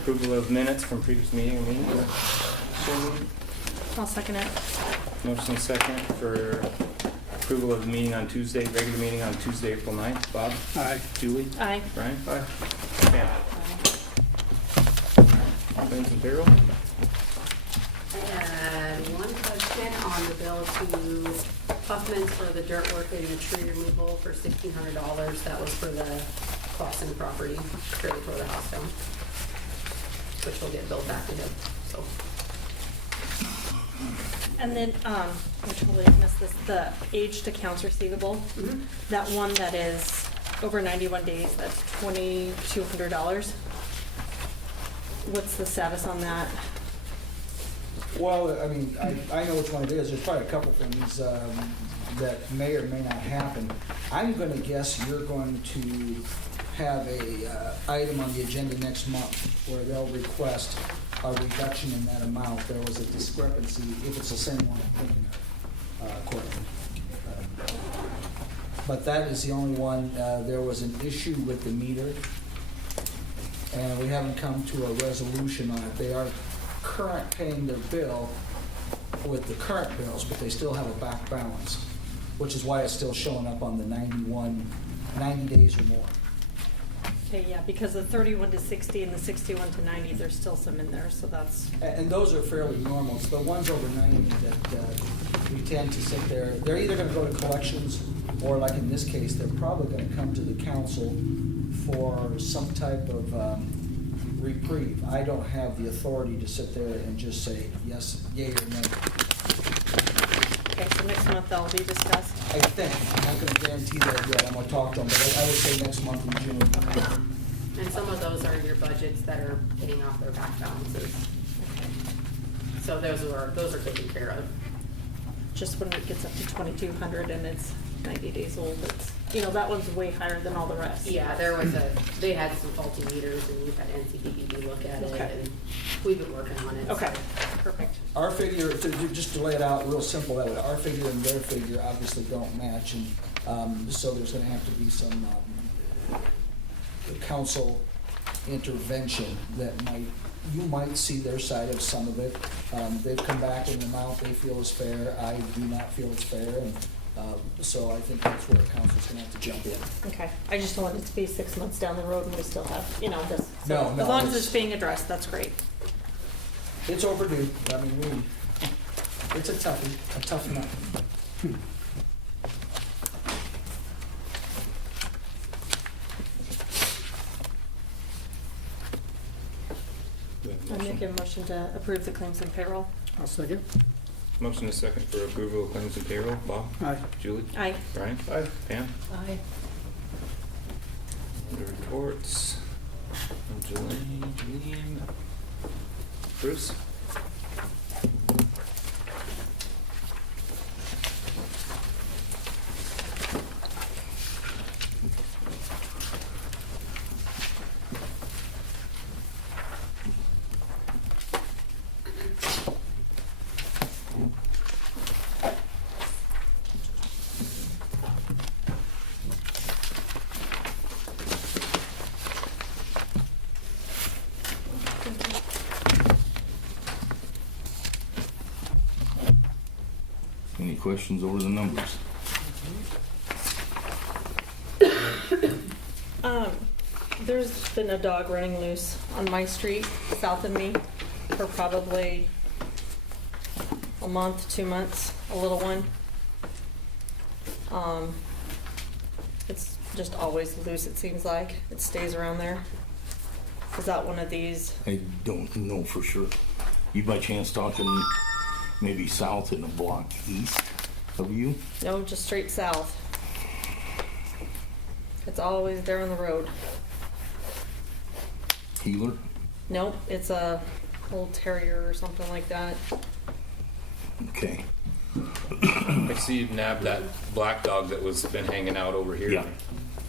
Approval of minutes from previous meeting or meeting. So moved. I'll second it. Motion second for approval of the meeting on Tuesday, regular meeting on Tuesday, April 9th. Bob? Aye. Julie? Aye. Brian? Aye. Pam? Claims and payroll? And one question on the bill to Huffman's for the dirt work and the tree removal for $1,600. That was for the Clausen property, where they tore the house down, which will get billed back to him, so. And then, I totally missed this, the aged accounts receivable, that one that is over 91 days, that's $2,200. What's the status on that? Well, I mean, I know which one it is. There's probably a couple things that may or may not happen. I'm gonna guess you're going to have a item on the agenda next month where they'll request a reduction in that amount. There was a discrepancy, if it's the same one, I'm thinking of, Courtney. But that is the only one. There was an issue with the meter, and we haven't come to a resolution on it. They are current paying their bill with the current bills, but they still have a back balance, which is why it's still showing up on the 90 days or more. Okay, yeah, because the 31 to 60 and the 61 to 90, there's still some in there, so that's, And those are fairly normal. It's the ones over 90 that we tend to sit there. They're either gonna go to collections, or like in this case, they're probably gonna come to the council for some type of reprieve. I don't have the authority to sit there and just say yes, yay or no. okay, so next month that'll be discussed. I think, I'm not gonna guarantee that yet, I'm gonna talk to them, but I would say next month in June. And some of those are your budgets that are paying off their back balances. So those are taken care of. Just when it gets up to 2,200 and it's 90 days old, it's, you know, that one's way higher than all the rest. Yeah, they had some faulty meters, and we've had NCDDB look at it, Okay. and we've been working on it. Okay, perfect. Our figure, just to lay it out real simple that way, our figure and their figure obviously don't match, and so there's gonna have to be some council intervention that you might see their side of some of it. They've come back in an amount they feel is fair. I do not feel it's fair, and so I think that's where the council's gonna have to jump in. Okay, I just don't want it to be 6 months down the road and we still have, you know, this. No, As long as it's- it's being addressed, that's great. It's overdue. I mean, it's a toughie, a tough nut. I make a motion to approve the claims and payroll. I'll second. Motion is second for approval of claims and payroll. Bob? Aye. Julie? Aye. Brian? Aye. Pam? Aye. The reports. Julian? Bruce? Any questions over the numbers? There's been a dog running loose on my street, south of me, for probably a month, 2 months, a little one. It's just always loose, it seems like. It stays around there. Is that one of these? I don't know for sure. You by chance talking maybe south and a block east of you? No, just straight south. It's always there on the road. Healer? Nope, it's a old terrier or something like that. Okay. I see you nabbed that black dog that was been hanging out over here. Yeah.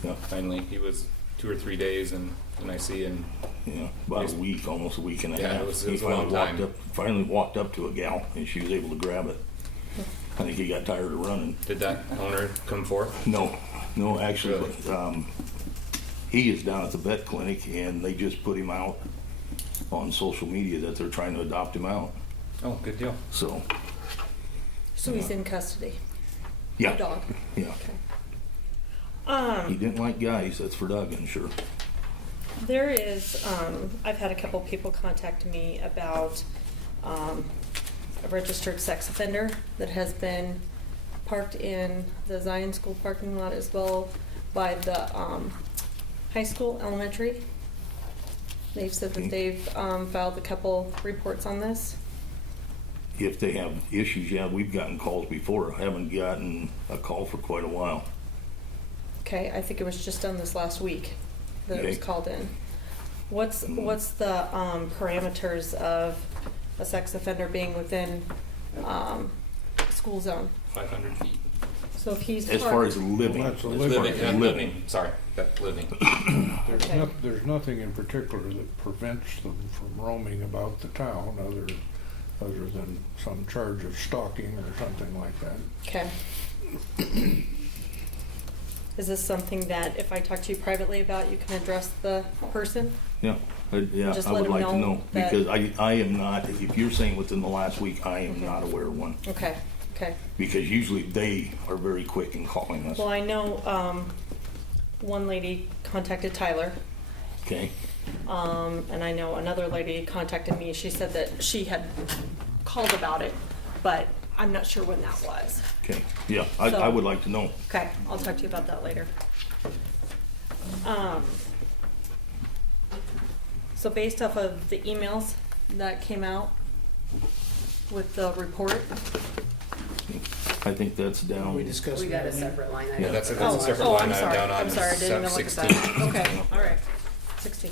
Yeah. Finally, he was 2 or 3 days, and I see him. Yeah, about a week, almost a week and a Yeah, half. it was He a long time. finally walked up to a gal and she was able to grab it. I think he got tired of running. Did that owner come forth? No, actually, Really? he is down at the vet clinic and they just put him out on social media that they're trying to adopt him out. Oh, good deal. So, So he's in custody, yeah, the dog. yeah. Okay. He didn't like guys, that's for doggone sure. There is, I've had a couple people contact me about a registered sex offender that has been parked in the Zion School parking lot as well by the high school, elementary. They've said that they've filed a couple reports on this. If they have issues, yeah, we've gotten calls before. I haven't gotten a call for quite a while. Okay, I think it was just done this last week that it was Okay. called in. What's the parameters of a sex offender being within school zone? 500 feet. So if he's As far as living. Well, that's a Living, sorry, that's living. Okay. There's nothing in particular that prevents them from roaming about the town other than some charge of stalking or something like that. Okay. Is this something that if I talk to you privately about, you can address the person? Yeah, yeah, Just I let would him like to know know, that- because I am not, if you're saying within the last week, I am not aware of one. Okay, okay. Because usually they are very quick in calling us. Well, I know one lady contacted Tyler, Okay, and I know another lady contacted me. She said that she had called about it, but I'm not sure when that was. okay, yeah, I So- would like to know. Okay, I'll talk to you about that later. So based off of the emails that came out with the report, I think that's We down. discussed We got a that. separate line item. Yeah, that's a oh, separate oh, line I'm item sorry, down on I'm sorry, I didn't even look at that. 16. Okay, all right, 16.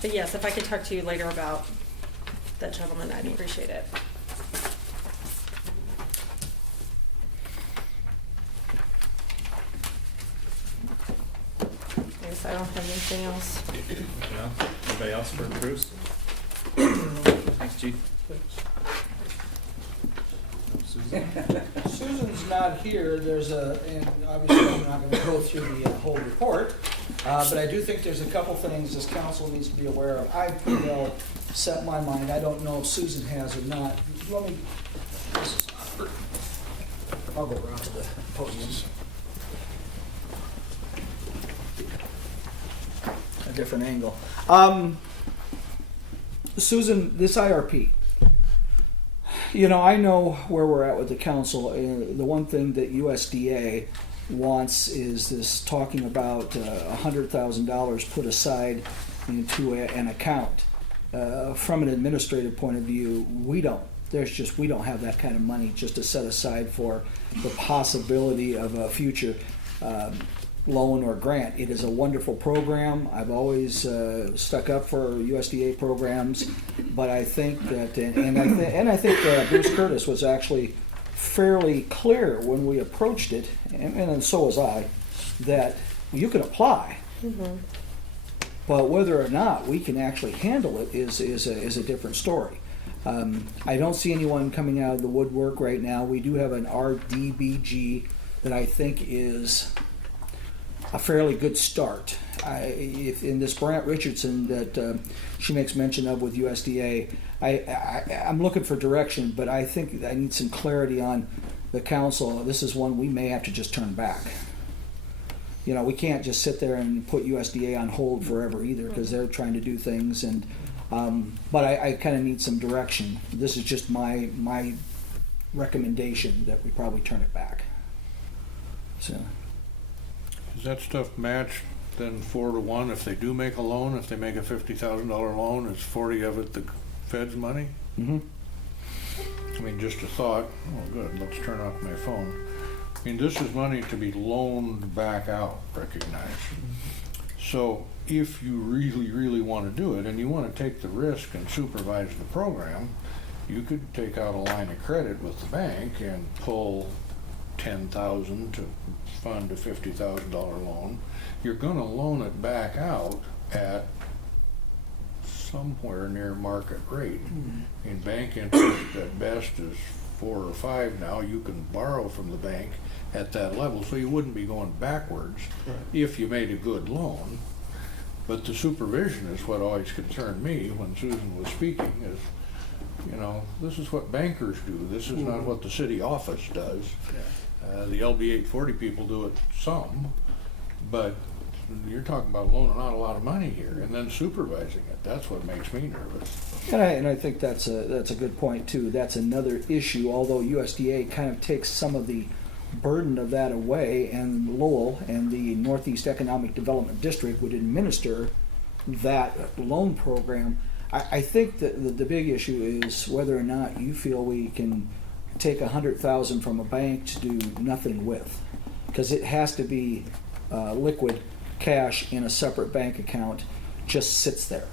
But yes, if I could talk to you later about that gentleman, I'd appreciate it. I guess I don't have anything else. No? Anybody else for Bruce? Thanks, Chief. No, Susan? Susan's not here, and obviously I'm not gonna go through the whole report, but I do think there's a couple things this council needs to be aware of. I've pretty well set my mind, I don't know if Susan has or not. Let me, I'll go around to the podium. A different angle. Susan, this IRP, you know, I know where we're at with the council. The one thing that USDA wants is this talking about $100,000 put aside into an account. From an administrative point of view, we don't have that kind of money just to set aside for the possibility of a future loan or grant. It is a wonderful program. I've always stuck up for USDA programs, but I think that, and I think Bruce Curtis was actually fairly clear when we approached it, and so was I, that you can apply, but whether or not we can actually handle it is a different story. I don't see anyone coming out of the woodwork right now. We do have an RDBG that I think is a fairly good start. If in this Brant Richardson that she makes mention of with USDA, I'm looking for direction, but I think I need some clarity on the council. This is one we may have to just turn back. You know, we can't just sit there and put USDA on hold forever either, because they're trying to do things. And but I kind of need some direction. This is just my recommendation that we probably turn it back. So. Is that stuff matched then 4-to-1 if they do make a loan? If they make a $50,000 loan, is 40 of it the Fed's money? Mm-hmm. I mean, just a thought. Oh, good. Let's turn off my phone. I mean, this is money to be loaned back out, recognized. So if you really, really want to do it and you want to take the risk and supervise the program, you could take out a line of credit with the bank and pull $10,000 to fund a $50,000 loan. You're going to loan it back out at somewhere near market rate. In bank interest at best is 4 or 5 now. You can borrow from the bank at that level, so you wouldn't be going backwards if you made a good loan. But the supervision is what always concerned me when Susan was speaking is, you know, this is what bankers do. This is not what the city office does. The LB 840 people do it some, but you're talking about loaning out a lot of money here and then supervising it. That's what makes me nervous. And I think that's a good point too. That's another issue, although USDA kind of takes some of the burden of that away, and Lowell and the Northeast Economic Development District would administer that loan program. I think that the big issue is whether or not you feel we can take $100,000 from a bank to do nothing with, because it has to be liquid cash in a separate bank account, just sits there.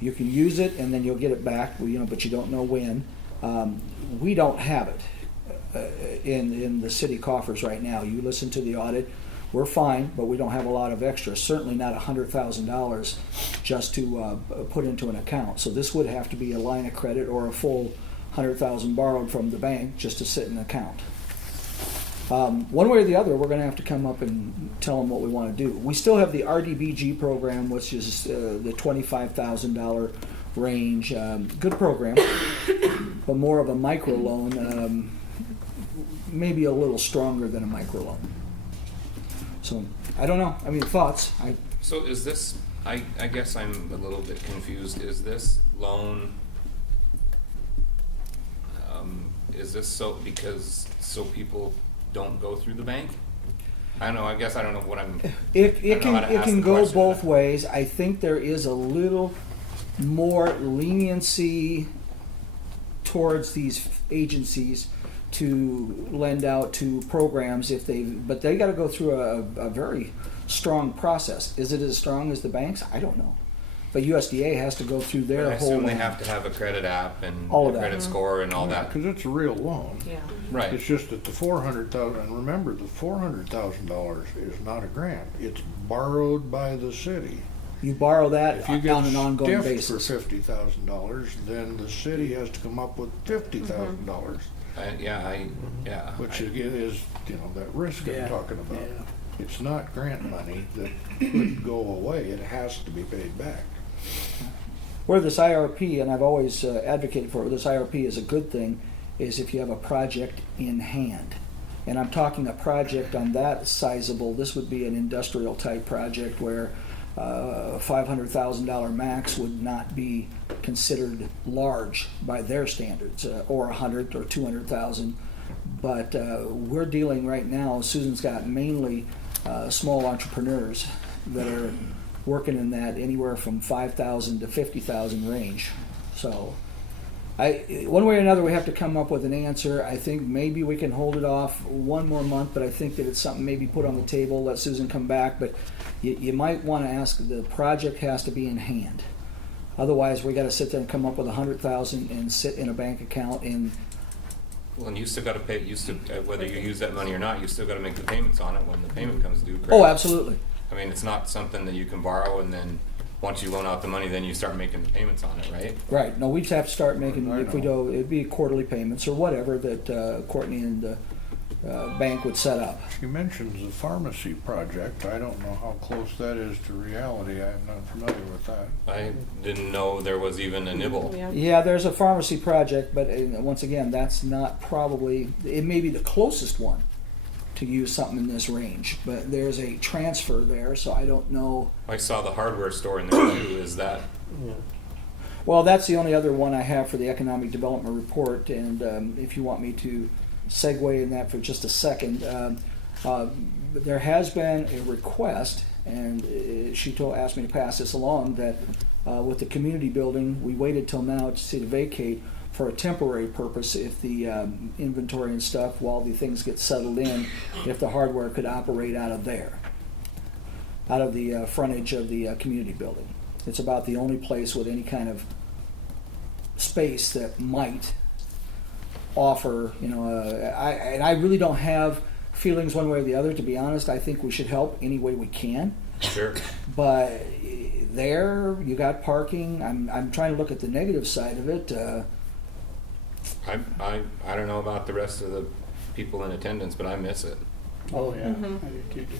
You can use it and then you'll get it back, you know, but you don't know when. We don't have it in the city coffers right now. You listen to the audit, we're fine, but we don't have a lot of extra. Certainly not $100,000 just to put into an account. So this would have to be a line of credit or a full $100,000 borrowed from the bank just to sit in an account. One way or the other, we're going to have to come up and tell them what we want to do. We still have the RDBG program, which is the $25,000 range. Good program, but more of a micro loan, maybe a little stronger than a micro loan. So I don't know. I mean, thoughts? So is this, I guess I'm a little bit confused. Is this loan, is this so people don't go through the bank? I don't know, I guess I don't know what I'm, It I don't know how to ask can the go question. both ways. I think there is a little more leniency towards these agencies to lend out to programs but they got to go through a very strong process. Is it as strong as the banks? I don't know. But USDA has to go through their I whole. assume they have to have a credit app and All a of that. credit score and all that. Because it's a real loan. Yeah. Right. It's just that the $400,000, and remember, the $400,000 is not a grant. It's borrowed by the city. You borrow that If you on get an ongoing stiffed for basis. $50,000, then the city has to come up with $50,000, which is, you know, that risk I'm talking about. It's not grant money that could go away. It has to be paid back. Where this IRP, and I've always advocated for it, this IRP is a good thing, is if you have a project in hand. And I'm talking a project on that sizable, this would be an industrial type project where $500,000 max would not be considered large by their standards, or 100 or 200,000. But we're dealing right now, Susan's got mainly small entrepreneurs that are working in that anywhere from 5,000 to 50,000 range. So one way or another, we have to come up with an answer. I think maybe we can hold it off one more month, but I think that it's something maybe put on the table, let Susan come back. But you might want to ask, the project has to be in hand. Otherwise, we got to sit there and come up with $100,000 and sit in a bank account and. Well, and you still got to pay. Whether you use that money or not, you still got to make the payments on it when the payment comes due. Correct? Oh, absolutely. I mean, it's not something that you can borrow and then once you loan out the money, then you start making the payments on it, right? Right. No, we'd have to start making, I if we know. do, it'd be quarterly payments or whatever that Courtney and the bank would set up. You mentioned the pharmacy project. I don't know how close that is to reality. I'm not familiar with that. I didn't know there was even a nibble. Yeah. Yeah, there's a pharmacy project, but once again, that's not probably, it may be the closest one to use something in this range, but there's a transfer there, so I don't know. I saw the hardware store in there too. Is that? Well, that's the only other one I have for the economic development report, and if you want me to segue in that for just a second, there has been a request, and she asked me to pass this along, that with the community building, we waited till now to see to vacate for a temporary purpose if the inventory and stuff, while the things get settled in, if the hardware could operate out of there, out of the frontage of the community building. It's about the only place with any kind of space that might offer, I really don't have feelings one way or the other, to be honest. I think we should help any way we can. Sure. But there, you got parking. I'm trying to look at the negative side of it. I don't know about the rest of the people in attendance, but I miss it. Oh, yeah. Mhm. I do too, dear.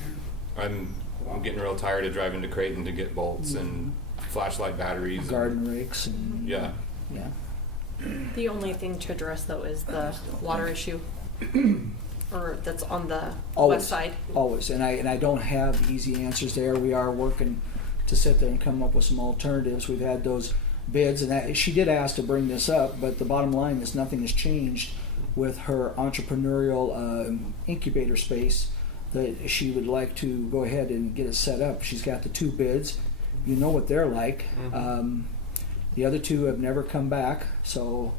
I'm getting real tired of driving to Creighton to get bolts and flashlight batteries. Garden rakes and, Yeah. yeah. The only thing to address though is the water issue, or that's on the Always. west side. Always, and I don't have easy answers there. We are working to sit there and come up with some alternatives. We've had those bids, and that, she did ask to bring this up, but the bottom line is nothing has changed with her entrepreneurial incubator space that she would like to go ahead and get it set up. She's got the 2 bids. You know what they're like. The other 2 have never come back, so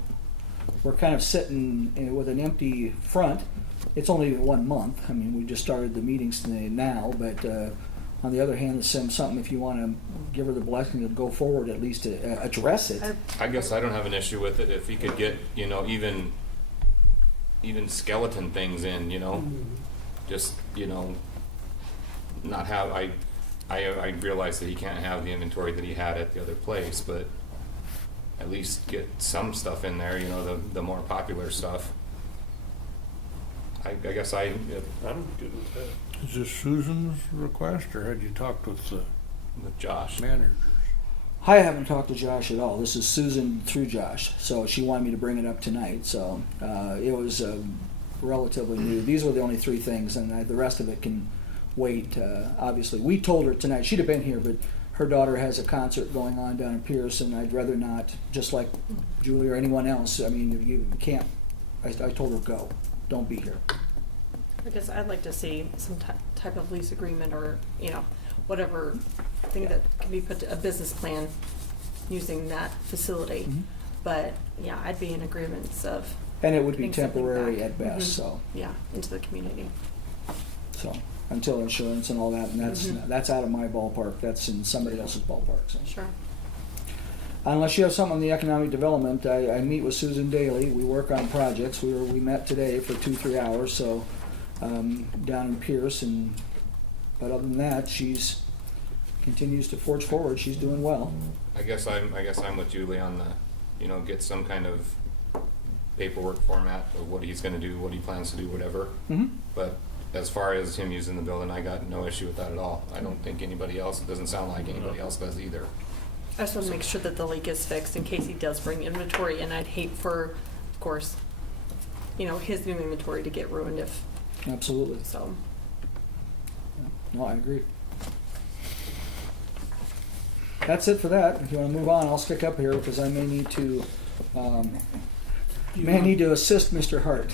we're kind of sitting with an empty front. It's only 1 month. I mean, we just started the meetings today now, but on the other hand, it's something if you want to give her the blessing to go forward, at least to address it. I guess I don't have an issue with it if he could get, you know, even skeleton things in, you know, just, you know, not have, I realize that he can't have the inventory that he had at the other place, but at least get some stuff in there, you know, the more popular stuff. I guess I'm good with that. Is this Susan's request, or had you talked with the with Josh. managers? I haven't talked to Josh at all. This is Susan through Josh, so she wanted me to bring it up tonight. So it was relatively new. These were the only 3 things, and the rest of it can wait. Obviously, we told her tonight. She'd have been here, but her daughter has a concert going on down in Pierce, and I'd rather not, just like Julie or anyone else. I mean, you can't. I told her go. Don't be here. I guess I'd like to see some type of lease agreement, or, you know, whatever thing that can be put to a business plan using that facility. Mhm. But yeah, I'd be in agreement of, And it would be Bring something temporary back. at best. Mhm. So yeah, into the community. until insurance and all that, and that's out of my ballpark. That's in somebody else's ballpark. So. Sure. Unless you have something on the economic development, I meet with Susan daily. We work on projects. We met today for 2-3 hours. So down in Pierce, but other than that, she's continues to forge forward. She's doing well. I guess I'm with Julie on the, you know, get some kind of paperwork format of what he's going to do, what he plans to do, whatever. Mm-hmm. But as far as him using the building, I got no issue with that at all. I don't think anybody else, it doesn't sound like anybody else does either. I just want to make sure that the leak is fixed in case he does bring inventory, and I'd hate for, of course, you know, his new inventory to get ruined if, Absolutely. so. No, I agree. That's it for that. If you want to move on, I'll stick up here because I may need to assist Mr. Hart.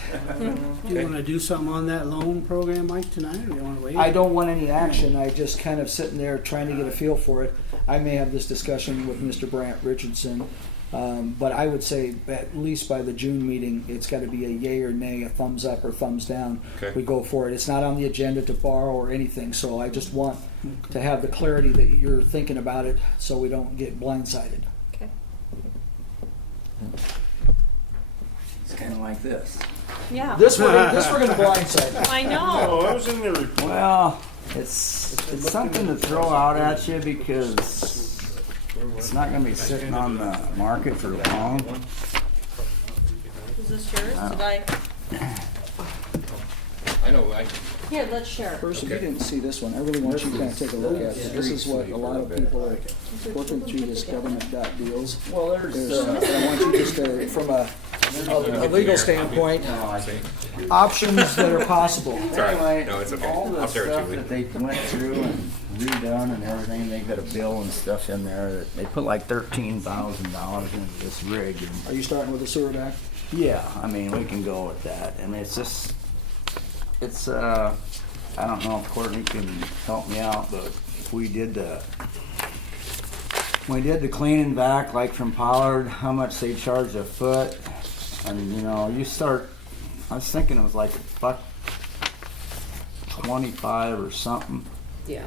Do you want to do something on that loan program, Mike, tonight, or do you want to wait? I don't want any action. I just kind of sitting there trying to get a feel for it. I may have this discussion with Mr. Brant Richardson, but I would say at least by the June meeting, it's got to be a yay or nay, a thumbs up or thumbs down. Okay. We go for it. It's not on the agenda to borrow or anything, so I just want to have the clarity that you're thinking about it so we don't get blindsided. Okay. It's kind of like this. Yeah. This we're gonna blindside. I know. Oh, I was in the report. Well, it's something to throw out at you because it's not going to be sitting on the market for long. Is this yours? Did I? I know, Here, let's share it. First, if you didn't see this one, I really want you to kind of take a look at it. This is what a lot of people are working through this government deals. Well, I want you just to, from a legal standpoint, options that are possible. Anyway, No, it's okay. all the Up there, stuff Julie. that they went through and redone and everything, they got a bill and stuff in there that they put like $13,000 into this rig. And Are you starting with the sewer back? yeah, I mean, we can go with that. I mean, it's just, it's, I don't know if Courtney can help me out, but if we did the cleaning back, like from Pollard, how much they charge a foot, and you know, I was thinking it was like $1.25 or something. Yeah.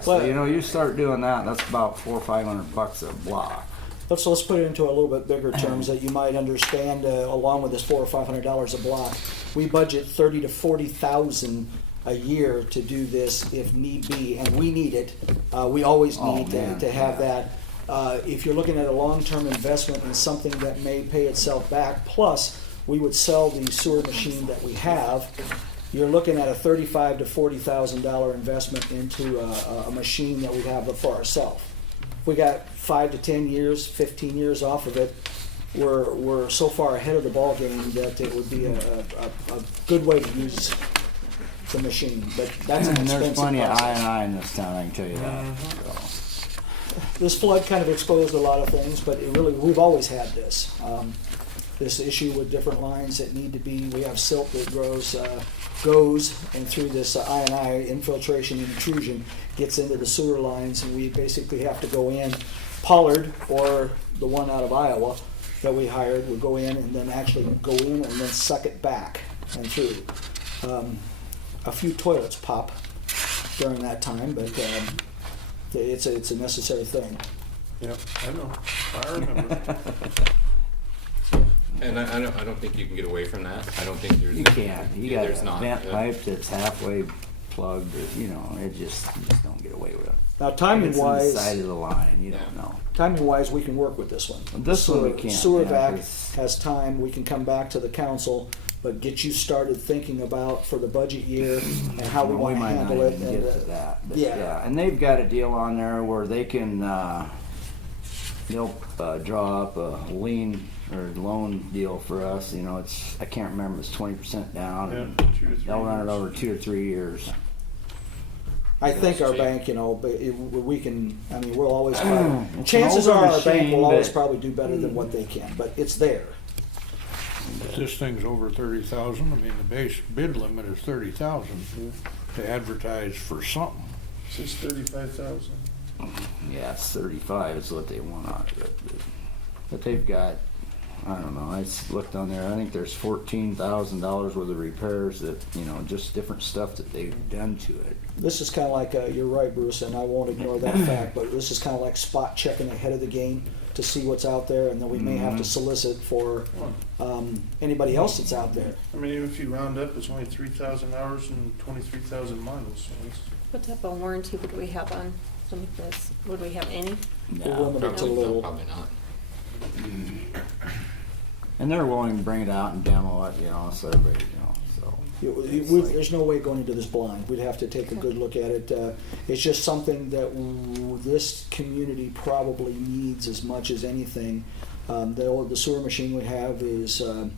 So, you know, you start doing that, that's about $400 or $500 a block. Let's put it into a little bit bigger terms that you might understand. Along with this $400 or $500 a block, we budget $30,000 to $40,000 a year to do this if need be, and we need it. We always need to have that. If you're looking at a long-term investment in something that may pay itself back, plus we would sell the sewer machine that we have you're looking at a $35,000 to $40,000 investment into a machine that we have for ourselves. If we got 5 to 10 years, 15 years off of it, we're so far ahead of the ball game that it would be a good way to use the machine. But that's an And there's expensive plenty of process. I in this town, I can tell you that. So. This flood kind of exposed a lot of things, but it really, we've always had this. This issue with different lines that need to be, we have silt that goes and through this I infiltration and intrusion gets into the sewer lines, and we basically have to go in. Pollard, or the one out of Iowa that we hired, would go in and then actually go in and then suck it back and through. A few toilets pop during that time, but it's a necessary thing. Yeah, I know. I remember. And I don't think you can get away from that. I don't think there's. You can't. You got there's a not. vent pipe that's halfway plugged, or, you know, you just don't get away with it. Now, If it's on the timing-wise, side of the line, you don't know. timing-wise, we can work with this one. Well, this one we can't, Sewer yeah, vac 'cause- has time, we can come back to the council, but get you started thinking about for the budget year and how we want to might handle not it. even and, get to that, but yeah. yeah. And they've got a deal on there where they can, they'll draw up a lien or loan deal for us. You know, it's, I can't remember, it's 20% down. Yeah, And 2 to 3 they'll run it years. over 2 or 3 years. I think our cheap. bank, you know, but we can, I mean, we'll always, It's an chances older are our bank machine, will always but- probably do better than what they can, but it's there. If this thing's over 30,000, I mean, the base bid limit is 30,000 to advertise for something. It's 35,000. Yeah, it's 35 is what they want out of it. But they've got, I don't know, I looked on there, I think there's $14,000 worth of repairs that, you know, just different stuff that they've done to it. This is kind of like, you're right, Bruce, and I won't ignore that fact, but this is kind of like spot checking ahead of the game to see what's out there, and then we may have to solicit for anybody else that's out there. I mean, even if you round up, it's only 3,000 hours and 23,000 miles. So it's, What type of warranty would we have on some of this? Would we have any? We're No. limited to Probably, no, little. probably not. And they're willing to bring it out and demo it, you know, so everybody, you know, so. There's no way going into this blind. We'd have to take a good look at it. It's just something that this community probably needs as much as anything. The sewer machine we have is It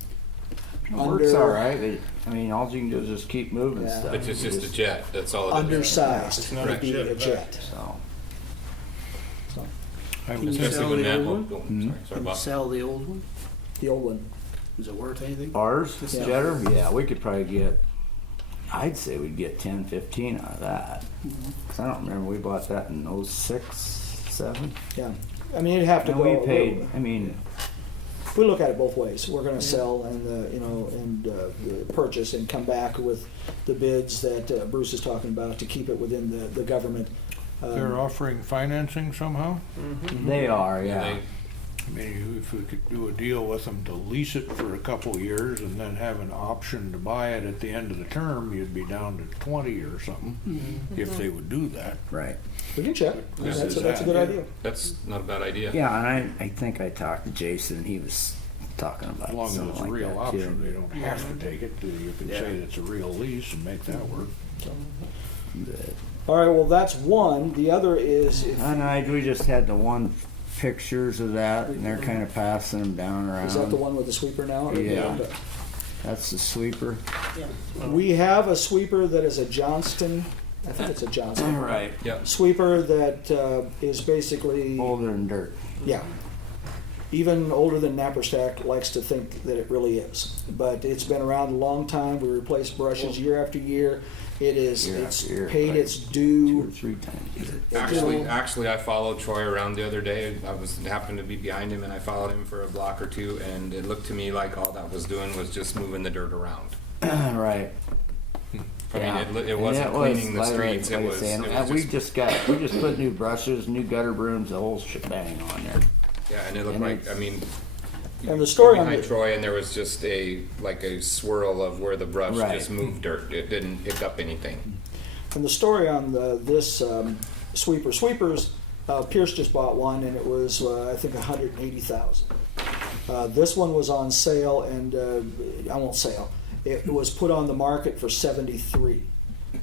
works all right, but, I mean, all you can do is just keep moving Yeah. stuff. It's just a jet. That's all it is. undersized It's not to a be a jet jet. So, So, I Can was you Especially sell when the that. old Oh, one? sorry, Mhm. sorry, Can you Bob. sell the old one? the old one. Is it worth anything? ours, This Yeah. jetter, yeah, we could probably get, I'd say we'd get 10, 15 out of that. 'Cause I don't remember, we bought that in 06, 07. Yeah. I mean, it'd have to And go. we paid, I mean, We look at it both ways. We're going to sell and purchase and come back with the bids that Bruce is talking about to keep it within the government. They're offering financing somehow? they are, Yeah, yeah. I mean, if we could do a deal with them to lease it for a couple of years and then have an option to buy it at the end of the term, you'd be down to 20 or something, if they would do that. Right. We can check. This That's is a good that, yeah. idea. That's not a bad idea. Yeah, and I think I talked to Jason, and he was talking about As long as something it's a like real that, option, too. they don't have to take it. You can say it's a real lease and make that work. But- All right, well, that's one. The other is, we just had the one pictures of that, and they're kind of passing them down around. is that the one with the sweeper now? or- Yeah. That's the sweeper. We have a sweeper that is a Johnston, I think it's a Johnston. Right. Yep. Sweeper that is basically, Older than dirt. yeah, even older than Napperstack likes to think that it really is. But it's been around a long time. We replace brushes year after year. It's Year, paid right. its 2 or due. 3 times. Actually, I followed Troy around the other day. Happened to be behind him, and I followed him for a block or two. And it looked to me like all that was doing was just moving the dirt around. Right. I Yeah. mean, it And wasn't cleaning the like- streets. like It I was. say, It and was we just, just put new brushes, new gutter brooms, the whole shebang on there. yeah, and it looked and like. it's- I mean, And the story on behind the, Troy, and there was just a swirl of where the brush Right. just moved dirt. It didn't pick up anything. and the story on this sweepers, Pierce just bought one, and it was I think 180,000. This one was on sale, and I won't sale. It was put on the market for 73.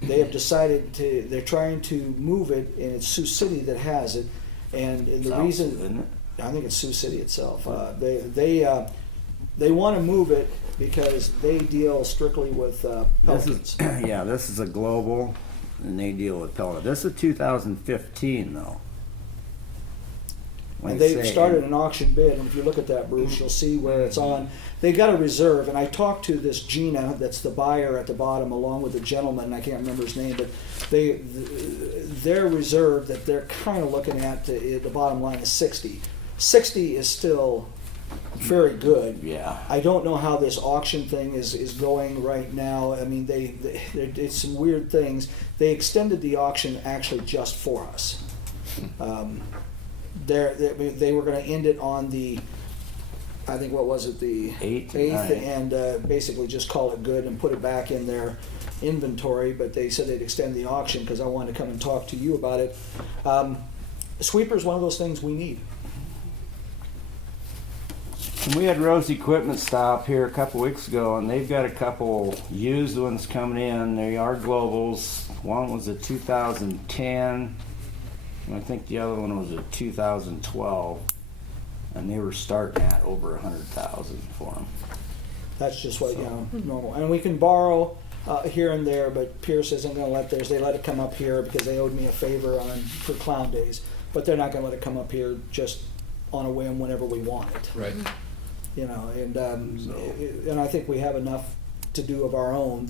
They have decided they're trying to move it, and it's Sioux City that has it. And the South, reason, isn't it? I think it's Sioux City itself. They want to move it because they deal strictly with This pelicans. is, yeah, this is a global, and they deal with pellet. This is 2015 though. Like And they say- started an auction bid, and if you look at that, Bruce, you'll see where it's on. They got a reserve, and I talked to this Gina, that's the buyer at the bottom, along with the gentleman, I can't remember his name, but their reserve that they're kind of looking at, the bottom line is 60. 60 is still very good. Yeah. I don't know how this auction thing is going right now. I mean, they did some weird things. They extended the auction actually just for us. They were going to end it on the, I think, what was it, the 8th, 8th, right. and basically just call it good and put it back in their inventory, but they said they'd extend the auction because I wanted to come and talk to you about it. Sweeper is one of those things we need. And we had Rose Equipment stop here a couple weeks ago, and they've got a couple used ones coming in. They are globals. One was a 2010, and I think the other one was a 2012, and they were starting at over 100,000 for them. That's just what, normal. And we can borrow here and there, but Pierce isn't going to let theirs. They let it come up here because they owed me a favor for Clown Days, but they're not going to let it come up here just on a whim whenever we want it. Right. And I think we have enough to do of our own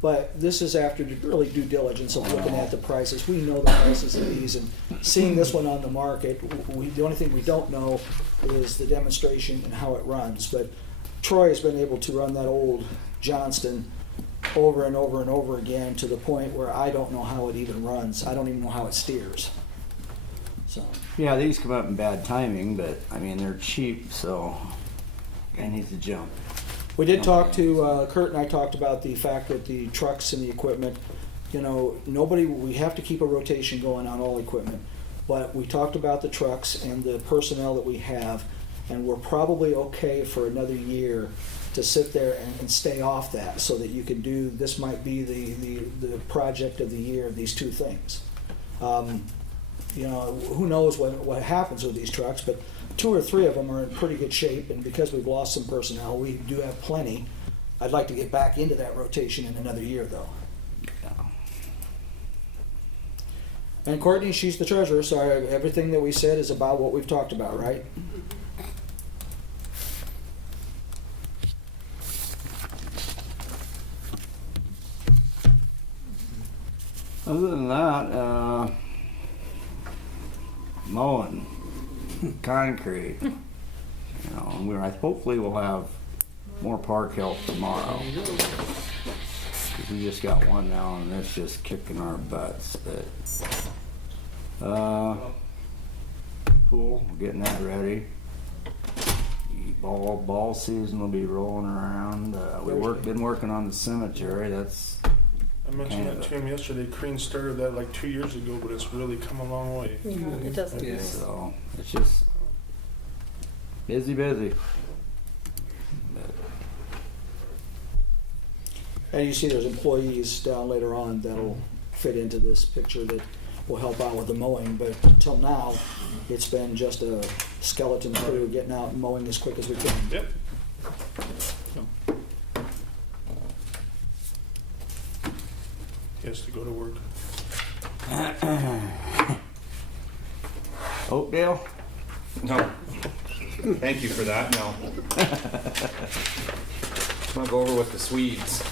but this is after really due diligence of looking at the prices. We know the prices of these, and seeing this one on the market, the only thing we don't know is the demonstration and how it runs. But Troy has been able to run that old Johnston over and over and over again to the point where I don't know how it even runs. I don't even know how it steers. So. Yeah, these come up in bad timing, but I mean, they're cheap, so guy needs to jump. We did talk to, Kurt and I talked about the fact that the trucks and the equipment, we have to keep a rotation going on all equipment. But we talked about the trucks and the personnel that we have, and we're probably okay for another year to sit there and stay off that so that you can do, this might be the project of the year, these two things. Who knows what happens with these trucks, but 2 or 3 of them are in pretty good shape, and because we've lost some personnel, we do have plenty. I'd like to get back into that rotation in another year, though. And Courtney, she's the treasurer, so everything that we said is about what we've talked about, right? Other than that, mowing, concrete. Hopefully we'll have more park help tomorrow. 'Cause we just got one now, and it's just kicking our butts. But pool, we're getting that ready. The ball season will be rolling around. Been working on the cemetery. That's I mentioned that to him yesterday. Crean started that like 2 years ago, but it's really come a long way. Yeah, it doesn't. Yeah. so. It's just busy. But And you see there's employees down later on that'll fit into this picture that will help out with the mowing, but until now, it's been just a skeleton crew getting out and mowing as quick as we can. Yep. He has to go to work. Oakdale. No. Thank you for that. No. I'm gonna go over with the Swedes.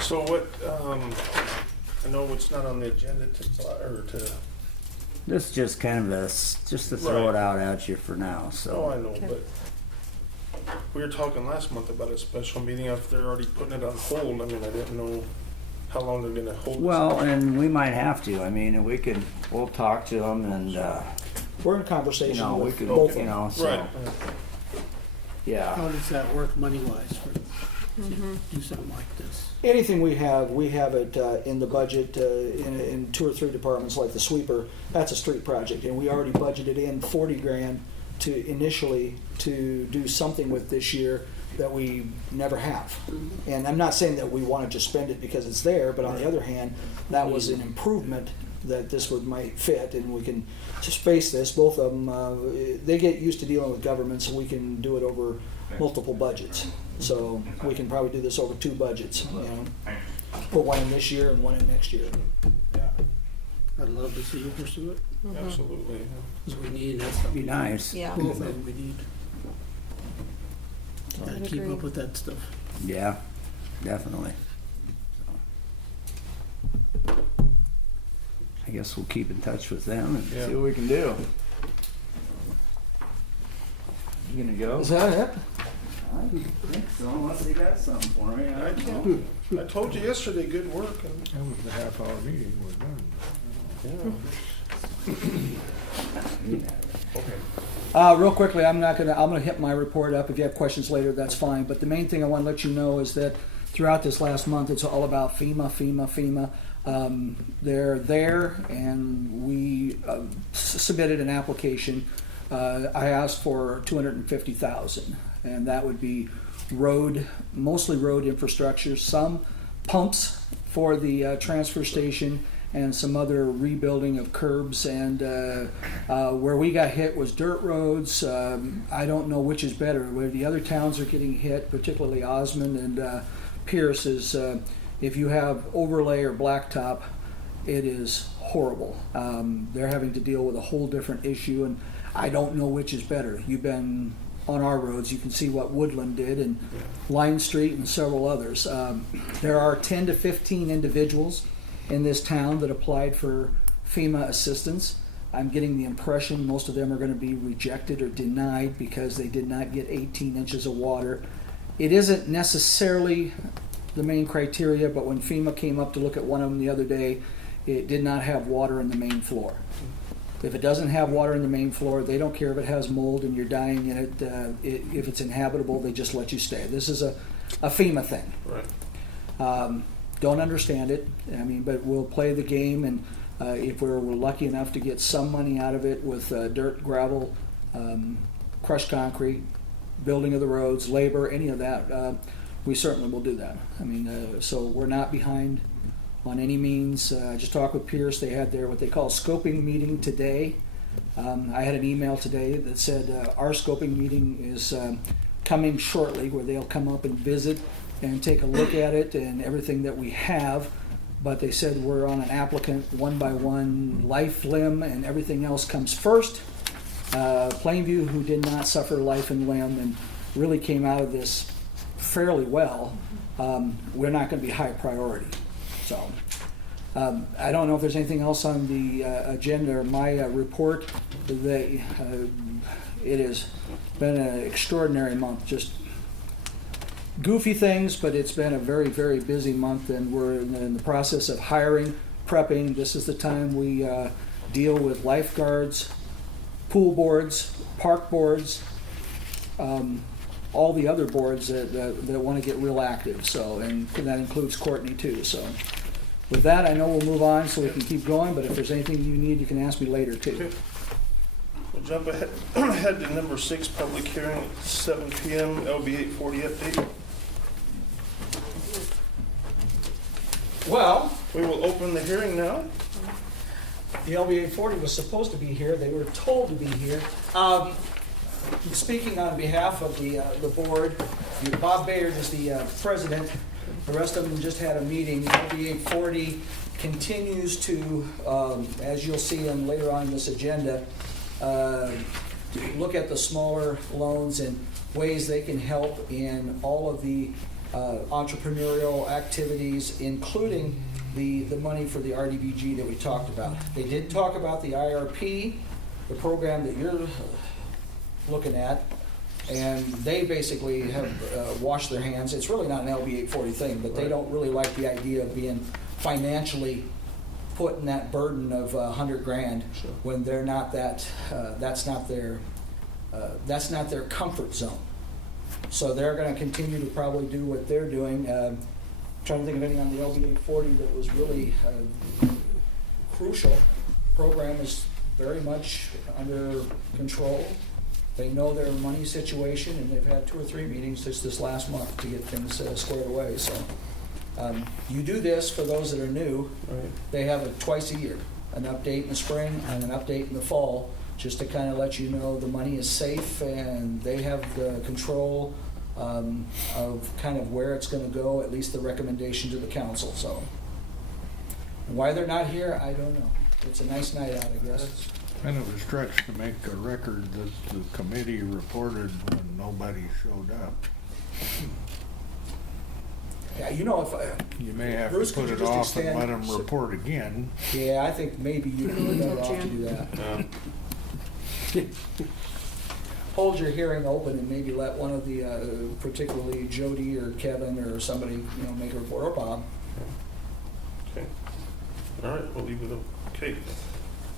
So what, I know it's not on the agenda to, This is just kind of just to throw Right. it out at you for now. oh, I So know, but we were talking last month about a special meeting if they're already putting it on hold. I mean, I didn't know how long they're gonna hold this. well, and we might have to. I mean, we'll talk to them, and We're in conversation we with could, both of them. so Right. yeah. How does that work money-wise for, to do something like this? Anything we have it in the budget in 2 or 3 departments like the sweeper. That's a street project, and we already budgeted in 40 grand to initially to do something with this year that we never have. And I'm not saying that we want to just spend it because it's there, but on the other hand, that was an improvement that this might fit, and we can just face this. Both of them, they get used to dealing with government, so we can do it over multiple budgets. So we can probably do this over 2 budgets, you know. Put one in this year and one in next year. Yeah. I'd love to see you pursue it, Absolutely. Yeah. because we need, that's That'd be nice. Yeah. both of them we need. I Gotta would keep agree. up with that stuff. Yeah, definitely. I guess we'll keep in touch with them and Yeah. see what we can do. You gonna go? Is that it? I think so, unless they got something for me. I can't. I told you yesterday, good work. And, That was the half-hour meeting, we're done. yeah. Real quickly, I'm gonna hit my report up. If you have questions later, that's fine. But the main thing I want to let you know is that throughout this last month, it's all about FEMA. They're there, and we submitted an application. I asked for $250,000, and that would be mostly road infrastructure, some pumps for the transfer station, and some other rebuilding of curbs. And where we got hit was dirt roads. I don't know which is better. Where the other towns are getting hit, particularly Osmond and Pierce, is if you have overlay or blacktop, it is horrible. They're having to deal with a whole different issue, and I don't know which is better. You've been on our roads, you can see what Woodland did, and Line Street and several others. There are 10 to 15 individuals in this town that applied for FEMA assistance. I'm getting the impression most of them are going to be rejected or denied because they did not get 18 inches of water. It isn't necessarily the main criteria, but when FEMA came up to look at one of them the other day, it did not have water in the main floor. If it doesn't have water in the main floor, they don't care if it has mold and you're dying in it. If it's inhabitable, they just let you stay. This is a FEMA thing. Right. Don't understand it. I mean, but we'll play the game, and if we're lucky enough to get some money out of it with dirt, gravel, crushed concrete, building of the roads, labor, any of that, we certainly will do that. I mean, so we're not behind on any means. I just talked with Pierce. They had their what they call scoping meeting today. I had an email today that said our scoping meeting is coming shortly, where they'll come up and visit and take a look at it and everything that we have. But they said we're on an applicant one by one, life, limb, and everything else comes first. Plainview, who did not suffer life and limb and really came out of this fairly well, we're not going to be high priority. So I don't know if there's anything else on the agenda or my report. It has been an extraordinary month, just goofy things, but it's been a very, very busy month, and we're in the process of hiring, prepping. This is the time we deal with lifeguards, pool boards, park boards, all the other boards that want to get real active. So, and that includes Courtney too. So, with that, I know we'll move on so we can keep going. But if there's anything you need, you can ask me later too. Okay. We'll jump ahead to number 6, public hearing at 7 p.m. LB 840 update. Well, We will open the hearing now. the LBA 40 was supposed to be here. They were told to be here. Speaking on behalf of the board, Bob Bayard is the president. The rest of them just had a meeting. LBA 40 continues to, as you'll see later on in this agenda, look at the smaller loans and ways they can help in all of the entrepreneurial activities, including the money for the RDBG that we talked about. They did talk about the IRP, the program that you're looking at, and they basically have washed their hands. It's really not an LB 840 thing, but they don't really like the idea of being financially putting that burden of $100,000 when they're not that. That's not their comfort zone. So they're going to continue to probably do what they're doing. Trying to think of anything on the LB 840 that was really crucial. Program is very much under control. They know their money situation, and they've had 2 or 3 meetings just this last month to get things squared away, so. You do this, for those that are new, they have it twice a year, an update in the spring and an update in the fall, just to kind of let you know the money is safe and they have the control of kind of where it's going to go, at least the recommendation to the council, so. Why they're not here, I don't know. It's a nice night out, I guess. Kind of a stretch to make a record that the committee reported when nobody showed up. Yeah, you know, You may have Bruce, to could put you it just off and extend- let them report again. yeah, I think maybe you'd be better off to do that. Hold your hearing open and maybe let one of the, particularly Jody or Kevin or somebody, you know, make a report, or Bob. Okay. All right, we'll leave it up. Okay.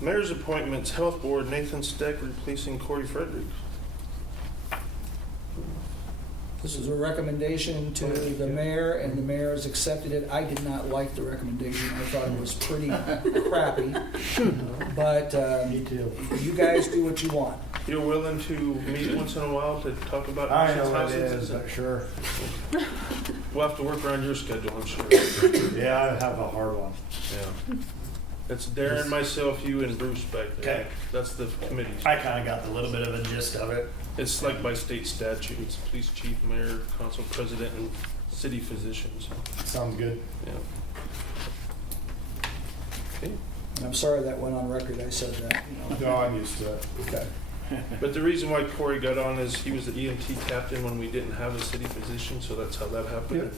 Mayor's appointments, Health Board, Nathan Steck replacing Corey Frederick. This is a recommendation to the mayor, and the mayor has accepted it. I did not like the recommendation. I thought it was pretty crappy. But you guys do what you want. You're willing to meet once in a while to talk about I know nuisance what it houses? is, but sure. We'll have to work around your schedule, I'm sure. Yeah, I have a hard one. Yeah. It's Darren, myself, you, and Bruce back there. Okay. That's the committee. I kind of got a little bit of a gist of it. It's like by state statute. It's police chief, mayor, council president, and city physicians. Sounds good. Yeah. Okay. And I'm sorry that went on record. I said that, you know. No, I'm used to it. Okay. But the reason why Corey got on is he was the EMT captain when we didn't have a city physician, so that's how that happened.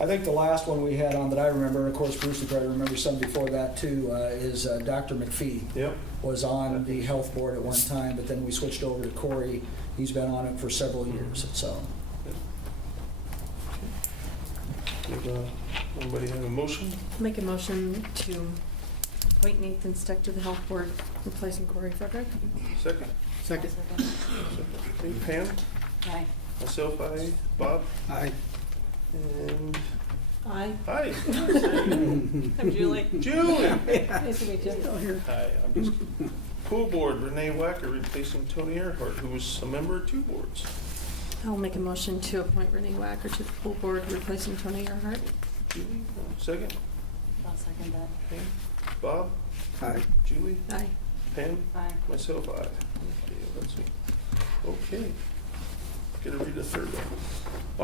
I think the last one we had on that I remember, and of course Bruce would probably remember some before that too, is Dr. McPhee. Yep. Was on the health board at one time, but then we switched over to Corey. He's been on it for several years, so. Anybody have a motion? Make a motion to appoint Nathan Steck to the health board, replacing Corey Frederick. Second? Second. Okay, Pam? Aye. Myself, aye. Bob? Aye. And Aye. hi. I'm Julie. Julie. Nice to meet you. Hi, I'm just pool board, Renee Wacker replacing Tony Earhart, who was a member of 2 boards. I'll make a motion to appoint Renee Wacker to the pool board, replacing Tony Earhart. Julie, second. I'll second that. Okay. Bob? Aye. Julie? Aye. Pam? Aye. Myself, aye. Okay, let's see. Okay. Gonna read the third one.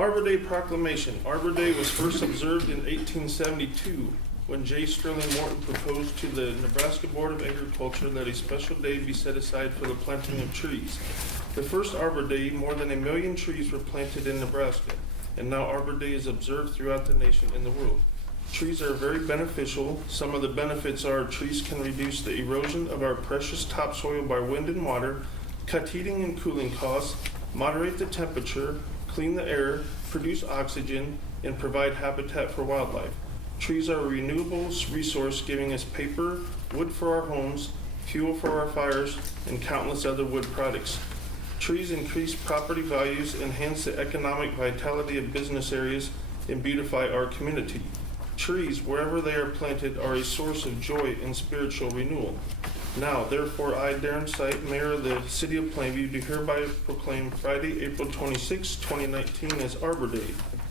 Arbor Day proclamation. Arbor Day was first observed in 1872 when J. Sterling Morton proposed to the Nebraska Board of Agriculture that a special day be set aside for the planting of trees. The first Arbor Day, more than 1 million trees were planted in Nebraska, and now Arbor Day is observed throughout the nation and the world. Trees are very beneficial. Some of the benefits are trees can reduce the erosion of our precious topsoil by wind and water, cut heating and cooling costs, moderate the temperature, clean the air, produce oxygen, and provide habitat for wildlife. Trees are a renewable resource, giving us paper, wood for our homes, fuel for our fires, and countless other wood products. Trees increase property values, enhance the economic vitality of business areas, and beautify our community. Trees, wherever they are planted, are a source of joy and spiritual renewal. Now, therefore, I, Darren Sight, Mayor of the City of Plainview, do hereby proclaim Friday, April 26, 2019 as Arbor Day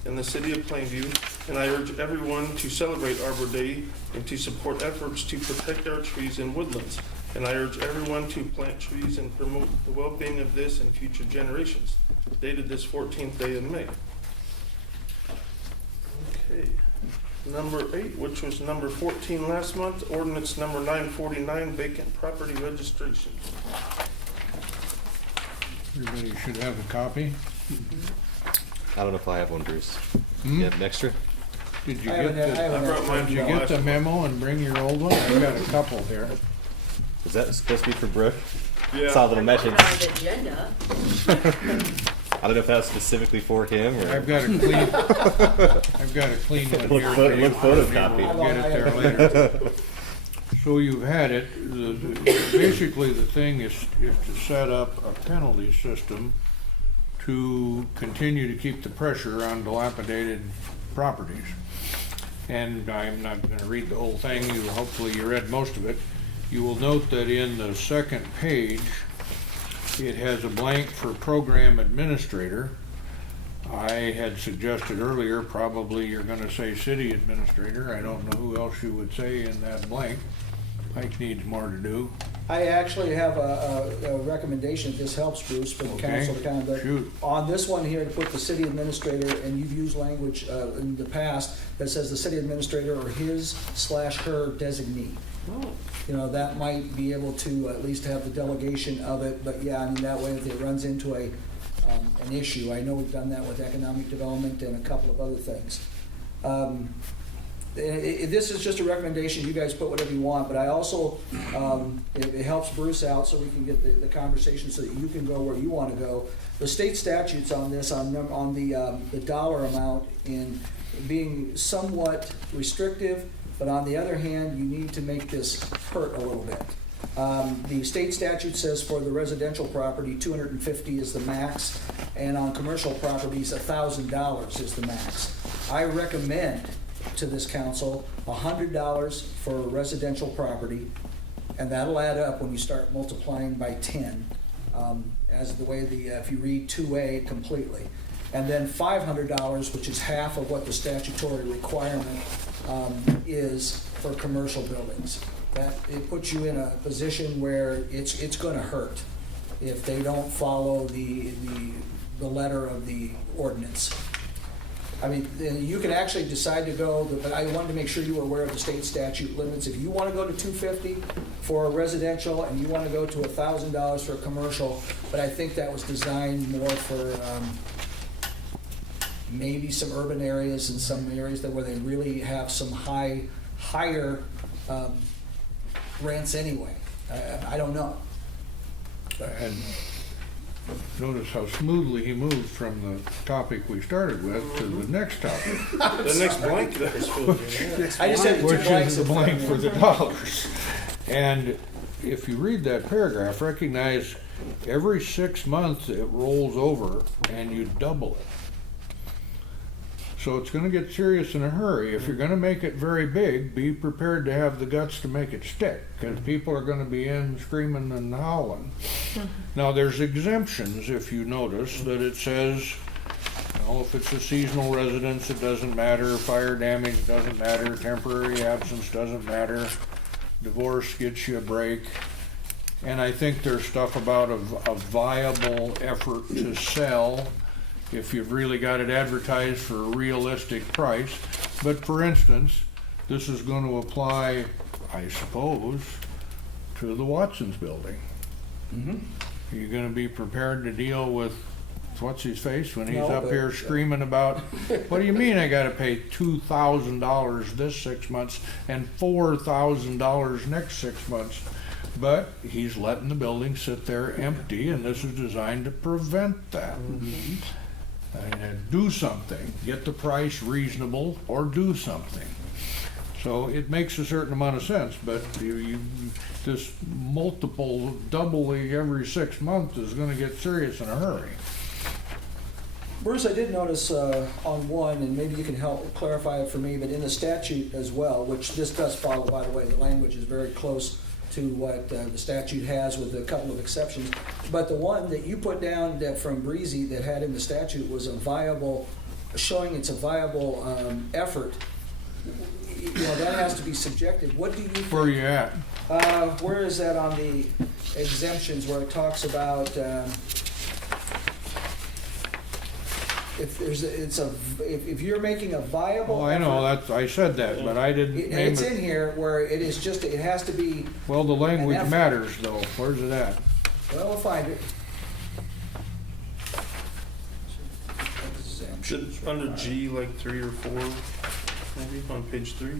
in the City of Plainview, and I urge everyone to celebrate Arbor Day and to support efforts to protect our trees and woodlands. And I urge everyone to plant trees and promote the well-being of this and future generations. Dated this 14th day of May. Okay. Number 8, which was number 14 last month, ordinance number 949, vacant property registration. Everybody should have a copy. I don't know if I have one, Bruce. Hmm? You have an extra? Did you I haven't get had- I the, haven't I brought mine did you from get last the month. memo and bring your old one? I've got a couple here. Was that supposed to be for Brooke? Yeah. Saw that I mentioned. On the agenda. I don't know if that was specifically for him or. I've got a clean, I've got a clean one Look here. pho- for you. look photocopy. We'll get it there later. So you've had it. Basically, the thing is to set up a penalty system to continue to keep the pressure on dilapidated properties. And I'm not going to read the whole thing. Hopefully you read most of it. You will note that in the second page, it has a blank for program administrator. I had suggested earlier, probably you're gonna say city administrator. I don't know who else you would say in that blank. Mike needs more to do. I actually have a recommendation, if this helps, Bruce, for the Okay, council to kind of, shoot. on this one here, to put the city administrator, and you've used language in the past that says the city administrator or his/her designee. Oh, You know, that might be able to at least have the delegation of it, but yeah, I mean, that way if it runs into an issue, I know we've done that with economic development and a couple of other things. This is just a recommendation, you guys put whatever you want, but I also, it helps Bruce out so we can get the conversation so that you can go where you want to go. The state statutes on this, on the dollar amount in being somewhat restrictive, but on the other hand, you need to make this hurt a little bit. The state statute says for the residential property, $250 is the max, and on commercial properties, $1,000 is the max. I recommend to this council $100 for residential property, and that'll add up when you start multiplying by 10, as the way if you read 2A completely. And then $500, which is half of what the statutory requirement is for commercial buildings. That it puts you in a position where it's going to hurt if they don't follow the letter of the ordinance. I mean, you can actually decide to go, but I wanted to make sure you were aware of the state statute limits. If you want to go to $250 for residential and you want to go to $1,000 for commercial, but I think that was designed more for maybe some urban areas and some areas where they really have some higher rents anyway. I don't know. And notice how smoothly he moved from the topic we started with to the next topic, The next blank that was filled in, yeah. I just had two which blanks is the in front blank of for me. the dollars. And if you read that paragraph, recognize every 6 months it rolls over and you double it. So it's gonna get serious in a hurry. If you're gonna make it very big, be prepared to have the guts to make it stick, because people are gonna be in screaming and howling. Now, there's exemptions, if you notice, that it says, you know, if it's a seasonal residence, it doesn't matter, fire damage doesn't matter, temporary absence doesn't matter, divorce gets you a break. And I think there's stuff about a viable effort to sell, if you've really got it advertised for a realistic price. But for instance, this is going to apply, I suppose, to the Watson's building. Are you going to be prepared to deal with what's his face when he's No, up but- here screaming about, what do you mean I got to pay $2,000 this 6 months and $4,000 next 6 months? But he's letting the building sit there empty, and this is designed to prevent that. And do something, get the price reasonable, or do something. So it makes a certain amount of sense, but this multiple doubling every 6 months is gonna get serious in a hurry. Bruce, I did notice on one, and maybe you can help clarify it for me, but in the statute as well, which this does follow, by the way, the language is very close to what the statute has with a couple of exceptions. But the one that you put down that from Breezy that had in the statute was a viable, showing it's a viable effort. You know, that has to be subjective. What do you think? Where are you at? Where is that on the exemptions where it talks about if you're making a viable Oh, I know, effort, I said that, but I didn't name it's in it. here where it is just, it has to be, Well, the language effort. matters though. Where's it at? well, we'll find it. Should, under G, like 3 or 4, maybe, on page 3?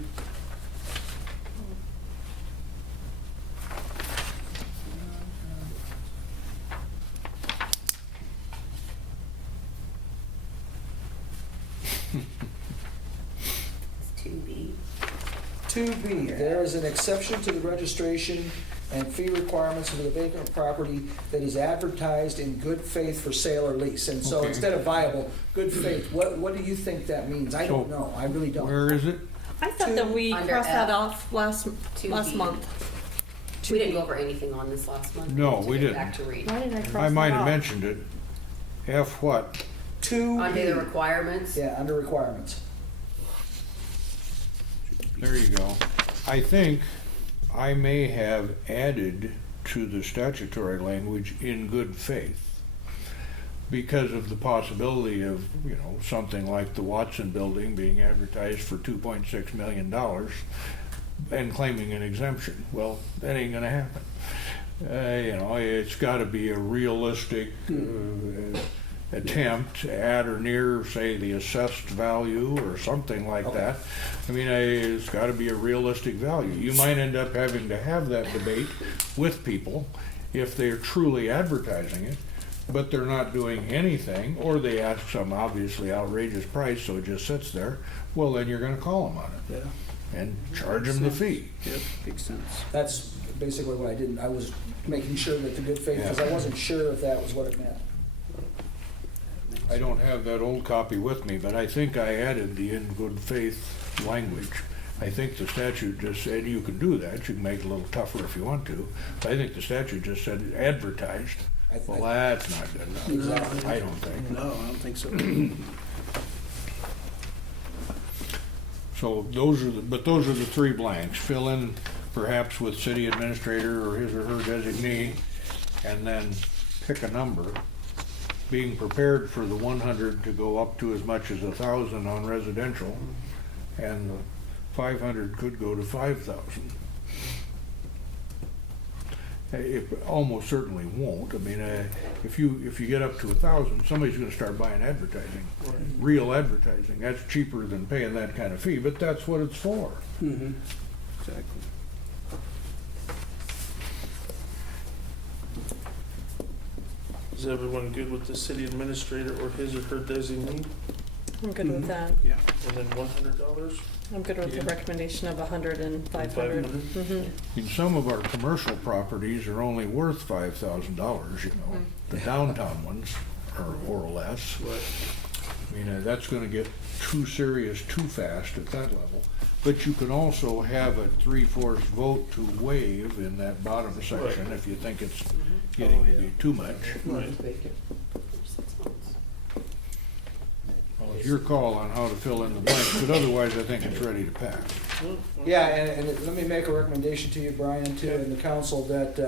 it's 2B. 2B, there is an exception to the registration and fee requirements for the vacant property that is advertised in good faith for sale or lease. And so Okay. instead of viable, good faith, what do you think that means? I don't So, know, I really don't. Where is it? I thought that we Under crossed that F. off last 2B. month. We didn't go over anything on this last month. No, To we get didn't. Back to read. Why did I cross I might that have off? mentioned it. F what? 2. Under the requirements. Yeah, under requirements. There you go. I think I may have added to the statutory language in good faith because of the possibility of, you know, something like the Watson building being advertised for $2.6 million and claiming an exemption. Well, that ain't gonna happen. You know, it's gotta be a realistic attempt at or near, say, the assessed value or something like that. I mean, it's got to be a realistic value. You might end up having to have that debate with people if they're truly advertising it, but they're not doing anything, or they ask some obviously outrageous price, so it just sits there. Well, then you're going to call them on it Yeah, and charge them the fee. yep, makes sense. That's basically what I did. I was making sure that the good faith, because I wasn't sure if that was what it meant. I don't have that old copy with me, but I think I added the in good faith language. I think the statute just said you can do that. You can make it a little tougher if you want to. But I think the statute just said advertised. Well, that's not good enough. Exactly. I don't think. No, I don't think so. So those are the 3 blanks. Fill in perhaps with city administrator or his or her designee, and then pick a number. Being prepared for the 100 to go up to as much as 1,000 on residential, and the 500 could go to 5,000. It almost certainly won't. I mean, if you get up to 1,000, somebody's going to start buying advertising, real advertising. That's cheaper than paying that kind of fee, but that's what it's for. Mm-hmm. Exactly. Is everyone good with the city administrator or his or her designee? I'm good with that. Yeah. And then $100? I'm good with the recommendation of 100 and 500. 500? Mhm. And some of our commercial properties are only worth $5,000, you know. The downtown ones are more or less. Right. I mean, that's gonna get too serious too fast at that level. But you can also have a 3/4 vote to waive in that bottom section if you think it's getting to be too much. Right. Well, it's your call on how to fill in the blanks, but otherwise I think it's ready to pass. Yeah, and let me make a recommendation to you, Brian, too, and the council, that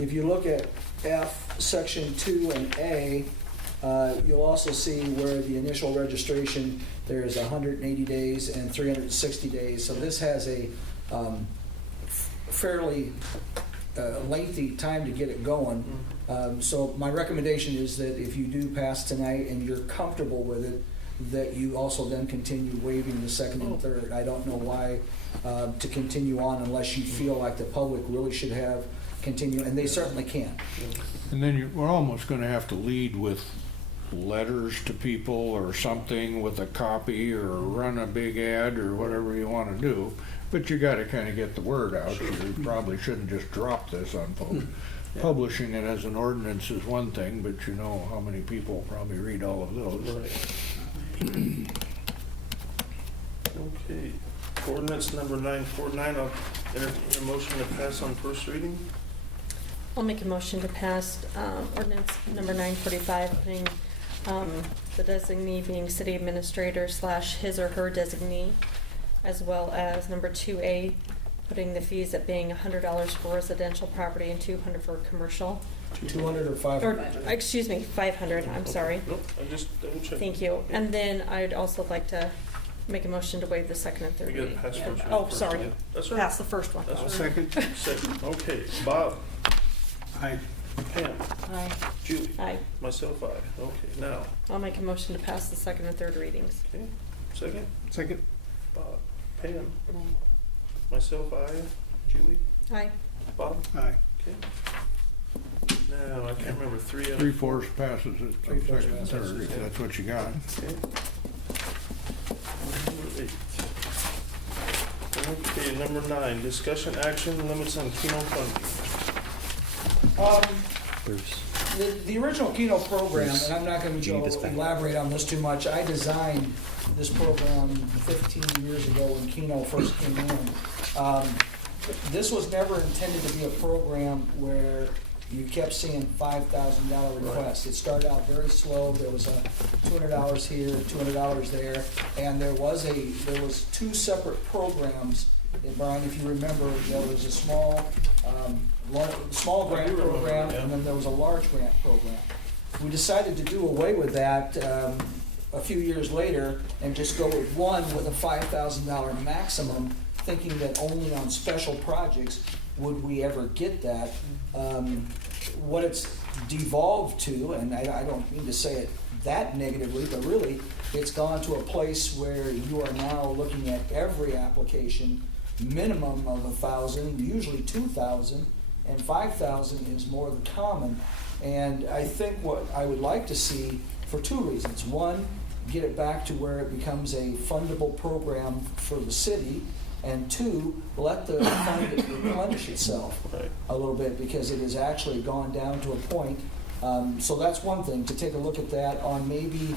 if you look at F, section 2 and A, you'll also see where the initial registration, there's 180 days and 360 days. So this has a fairly lengthy time to get it going. So my recommendation is that if you do pass tonight and you're comfortable with it, that you also then continue waiving the second and third. I don't know why to continue on unless you feel like the public really should have continue, and they certainly can. And then we're almost gonna have to lead with letters to people or something with a copy, or run a big ad or whatever you wanna do. But you gotta kinda get the word out. You probably shouldn't just drop this on folks. Publishing it as an ordinance is one thing, but you know how many people probably read all of those. Okay. Ordinance number 949, I'll entertain a motion to pass on first reading. I'll make a motion to pass ordinance number 945, putting the designee being city administrator / his or her designee, as well as number 2A, putting the fees at being $100 for residential property and $200 for commercial. 200 or 500? Or, excuse me, 500, I'm sorry. Nope, I just double checked. Thank you. And then I'd also like to make a motion to waive the second and We third got reading. to pass first reading Oh, first, sorry. yeah. That's all right. Pass the first one. That's all right. Second? Second, okay. Bob, Aye. Pam, Aye. Julie, Aye. myself, aye. Okay, now, I'll make a motion to pass the second and third readings. okay, second, Second? Bob, Pam, myself, aye. Julie, Aye. Bob, Aye. okay. Now, I can't remember, 3 out of 3/4 passes it, so 3/4 second and third, if that's what you got. Okay. Number 8. Okay, number 9, discussion action limits on Keno funding. The original Keno program, and I'm not going to elaborate on this too much, I designed this program 15 years ago when Keno first came in. This was never intended to be a program where you kept seeing $5,000 requests. It started out very slow. There was $200 here, $200 there, and there was two separate programs. And Brian, if you remember, there was a small grant program, and then there was a large grant program. We decided to do away with that a few years later and just go with one with a $5,000 maximum, thinking that only on special projects would we ever get that. What it's devolved to, and I don't mean to say it that negatively, but really it's gone to a place where you are now looking at every application, minimum of 1,000, usually 2,000, and 5,000 is more the common. And I think what I would like to see, for two reasons. One, get it back to where it becomes a fundable program for the city. And two, let the fund replenish itself a little bit, because it has actually gone down to a point. So that's one thing, to take a look at that on maybe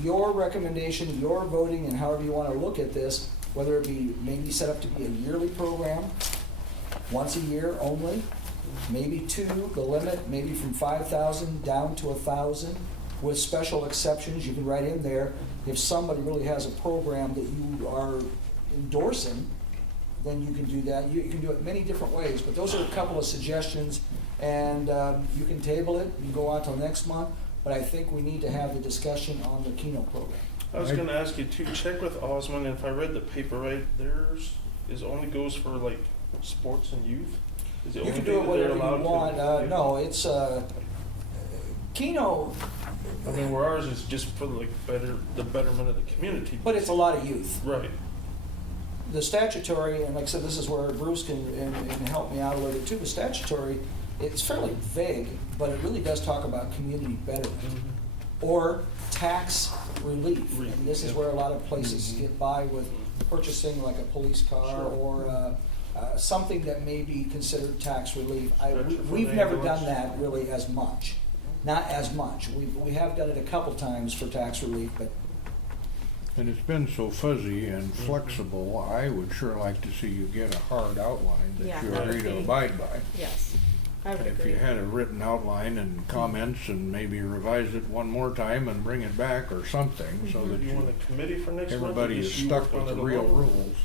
your recommendation, your voting, and however you want to look at this, whether it be maybe set up to be a yearly program, once a year only, maybe two, the limit, maybe from 5,000 down to 1,000, with special exceptions. You can write in there, if somebody really has a program that you are endorsing, then you can do that. You can do it many different ways, but those are a couple of suggestions, and you can table it and go on till next month, but I think we need to have the discussion on the Keno program. I was gonna ask you to check with Osmond, if I read the paper right, theirs only goes for like sports and youth? Is the You only can do thing it that they're whatever you allowed want. to? No, it's, Keno, I mean, where ours is just for like the betterment of the community. but it's a lot of youth. Right. The statutory, and like I said, this is where Bruce can help me out a little bit too, the statutory, it's fairly vague, but it really does talk about community betterment or tax relief. And this is where a lot of places get by with purchasing like a police car or something that may be considered tax relief. We've never done that really as much. Not as much. We have done it a couple times for tax relief, but And it's been so fuzzy and flexible, I would sure like to see you get a hard outline Yeah, that you that would agree to be- abide by. Yes, I would If agree. you had a written outline and comments and maybe revise it one more time and bring it back or something, so that You want a committee for next month? or everybody is just you stuck work on with the it real alone? rules.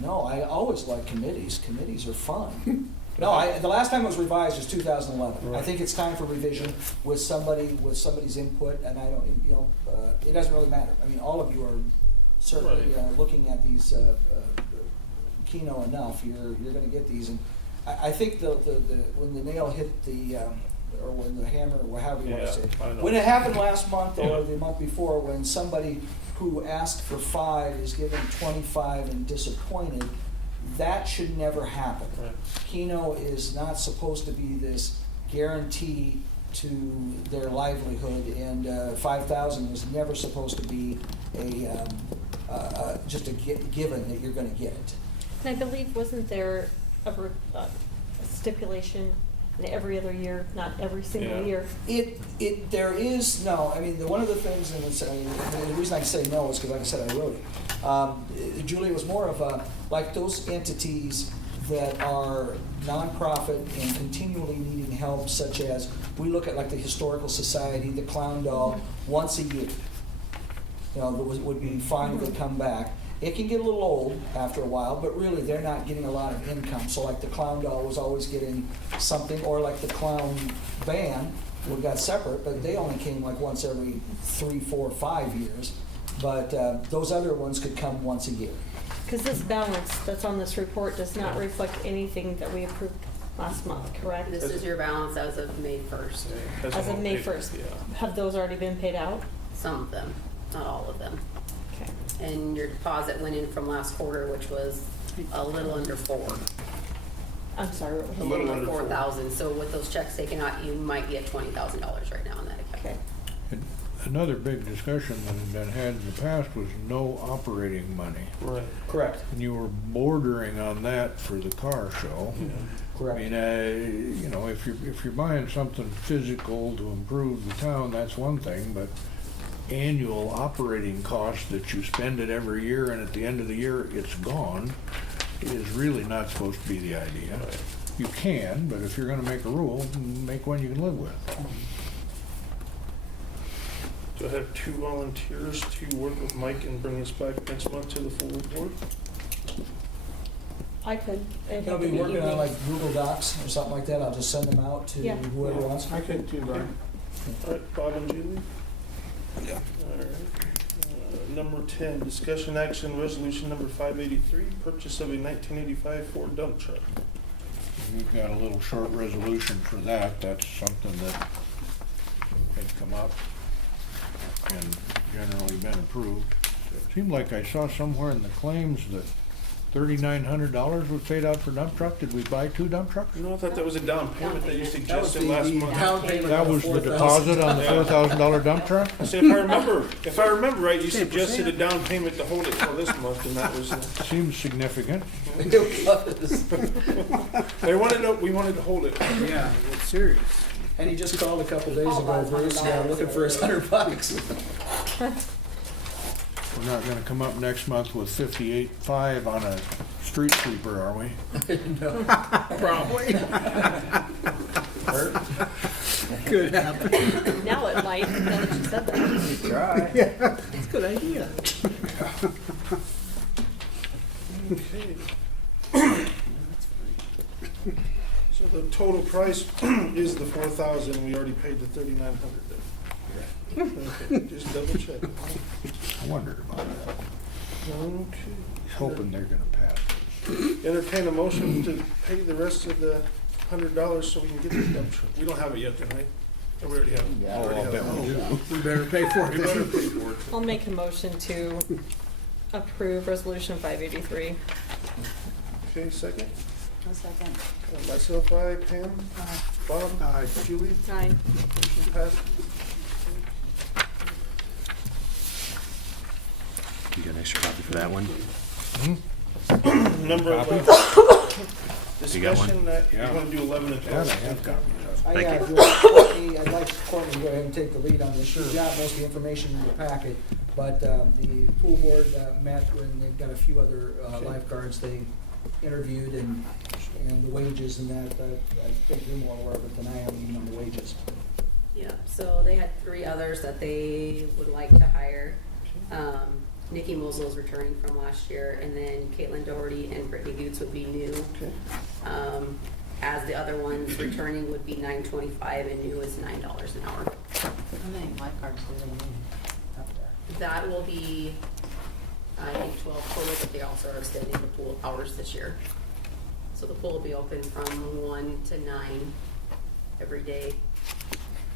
no, I always like committees. Committees are fun. No, the last time it was revised was 2011. I Right. think it's time for revision with somebody's input, and I don't, it doesn't really matter. I mean, all of you are certainly looking at these Keno enough. You're going to get these, and I think the when the nail hit the or when the hammer, or however you want to say it, I know. when it happened last month or Yeah. the month before, when somebody who asked for 5 is given 25 and disappointed, that should never happen. Right. Keno is not supposed to be this guarantee to their livelihood, and 5,000 was never supposed to be just a given that you're going to get it. And I believe, wasn't there a stipulation in every other year, not every single Yeah. year? There is, no, I mean, one of the things, and the reason I say no is because, like I said, I wrote it. Julie, it was more of like those entities that are nonprofit and continually needing help, such as, we look at like the Historical Society, the Clown Doll, once a year. Would be fine if they come back. It can get a little old after a while, but really they're not getting a lot of income. So like the Clown Doll was always getting something, or like the Clown Band, we got separate, but they only came like once every 3, 4, 5 years. But those other ones could come once a year. Because this balance that's on this report does not reflect anything that we approved last month, correct? This is your balance as of May 1st. As of May 1st. Yeah. Have those already been paid out? Some of them, not all of them. Okay. And your deposit went in from last quarter, which was a little under 4. I'm sorry, what was A it? little under under 4. 4,000. So with those checks taken out, you might get $20,000 right now in that account. Okay. And another big discussion that had been had in the past was no operating money. Right. Correct. And you were bordering on that for the car show. Correct. I mean, if you're buying something physical to improve the town, that's one thing, but annual operating costs that you spend it every year and at the end of the year it's gone, is really not supposed to be the idea. You can, but if you're gonna make a rule, make one you can live with. Do I have 2 volunteers to work with Mike and bring us back next month to the full board? I could. It'd I'll have to be working on evening. like Google Docs or something like that. I'll just send them out to Yeah. whoever wants. I could too, Brian. All right, Bob and Julie? Yeah. All right. Number 10, discussion action resolution number 583, purchase of a 1985 Ford dump truck. We've got a little short resolution for that. That's something that had come up and generally been approved. Seemed like I saw somewhere in the claims that $3,900 was paid out for dump truck. Did we buy 2 dump trucks? You know, I thought that was a down payment that you That was suggested last month. down payment. That on was the 4,000. deposit on the $4,000 dump truck? I said, if I remember right, you suggested a down payment to hold it for this month, and that was, Seems significant. It was. we wanted to hold it. Yeah, it's serious. And he just called a couple days All ago, about Bruce, $100 looking for his $100. We're not gonna come up next month with 58.5 on a street sweeper, are we? No. Probably. Could happen. Now it might, now that you said that. Yeah, it's a good idea. Okay. So the total price is the 4,000, we already paid the 3,900 then. Okay, just double check. I wondered about that. Okay. Hoping they're gonna pass. Entertain a motion to pay the rest of the $100 so we can get this dump truck. We don't have it yet, then, right? Or we already have it? Yeah. We already I'll have bet it. we do. We better pay for We better it. pay for it. I'll make a motion to approve resolution 583. Okay, second. A second. Myself, aye. Pam? Bob? Aye. Julie? Aye. Motion passed. You got an extra copy for that one? Number Copy? 11. You got one? Discussion that, you Yeah. want to do 11 and Yeah, 12? they have copies of it. Thank you. If you want Courtney, I'd like Courtney to go ahead and take the lead on this. She's got most of the information in the packet, but the pool board met, and they've got a few other lifeguards they interviewed, and the wages and that. I think you're more aware of it than I am, even on the wages. Yeah, so they had 3 others that they would like to hire. Nikki Mosel is returning from last year, and then Caitlin Doherty and Brittany Goots would be new. Okay. As the other ones returning would be $9.25 and new is $9 an hour. How many lifeguards do they need up there? That will be, I think 12 total, but they also are extending the pool hours this year. So the pool will be open from 1 to 9 every day,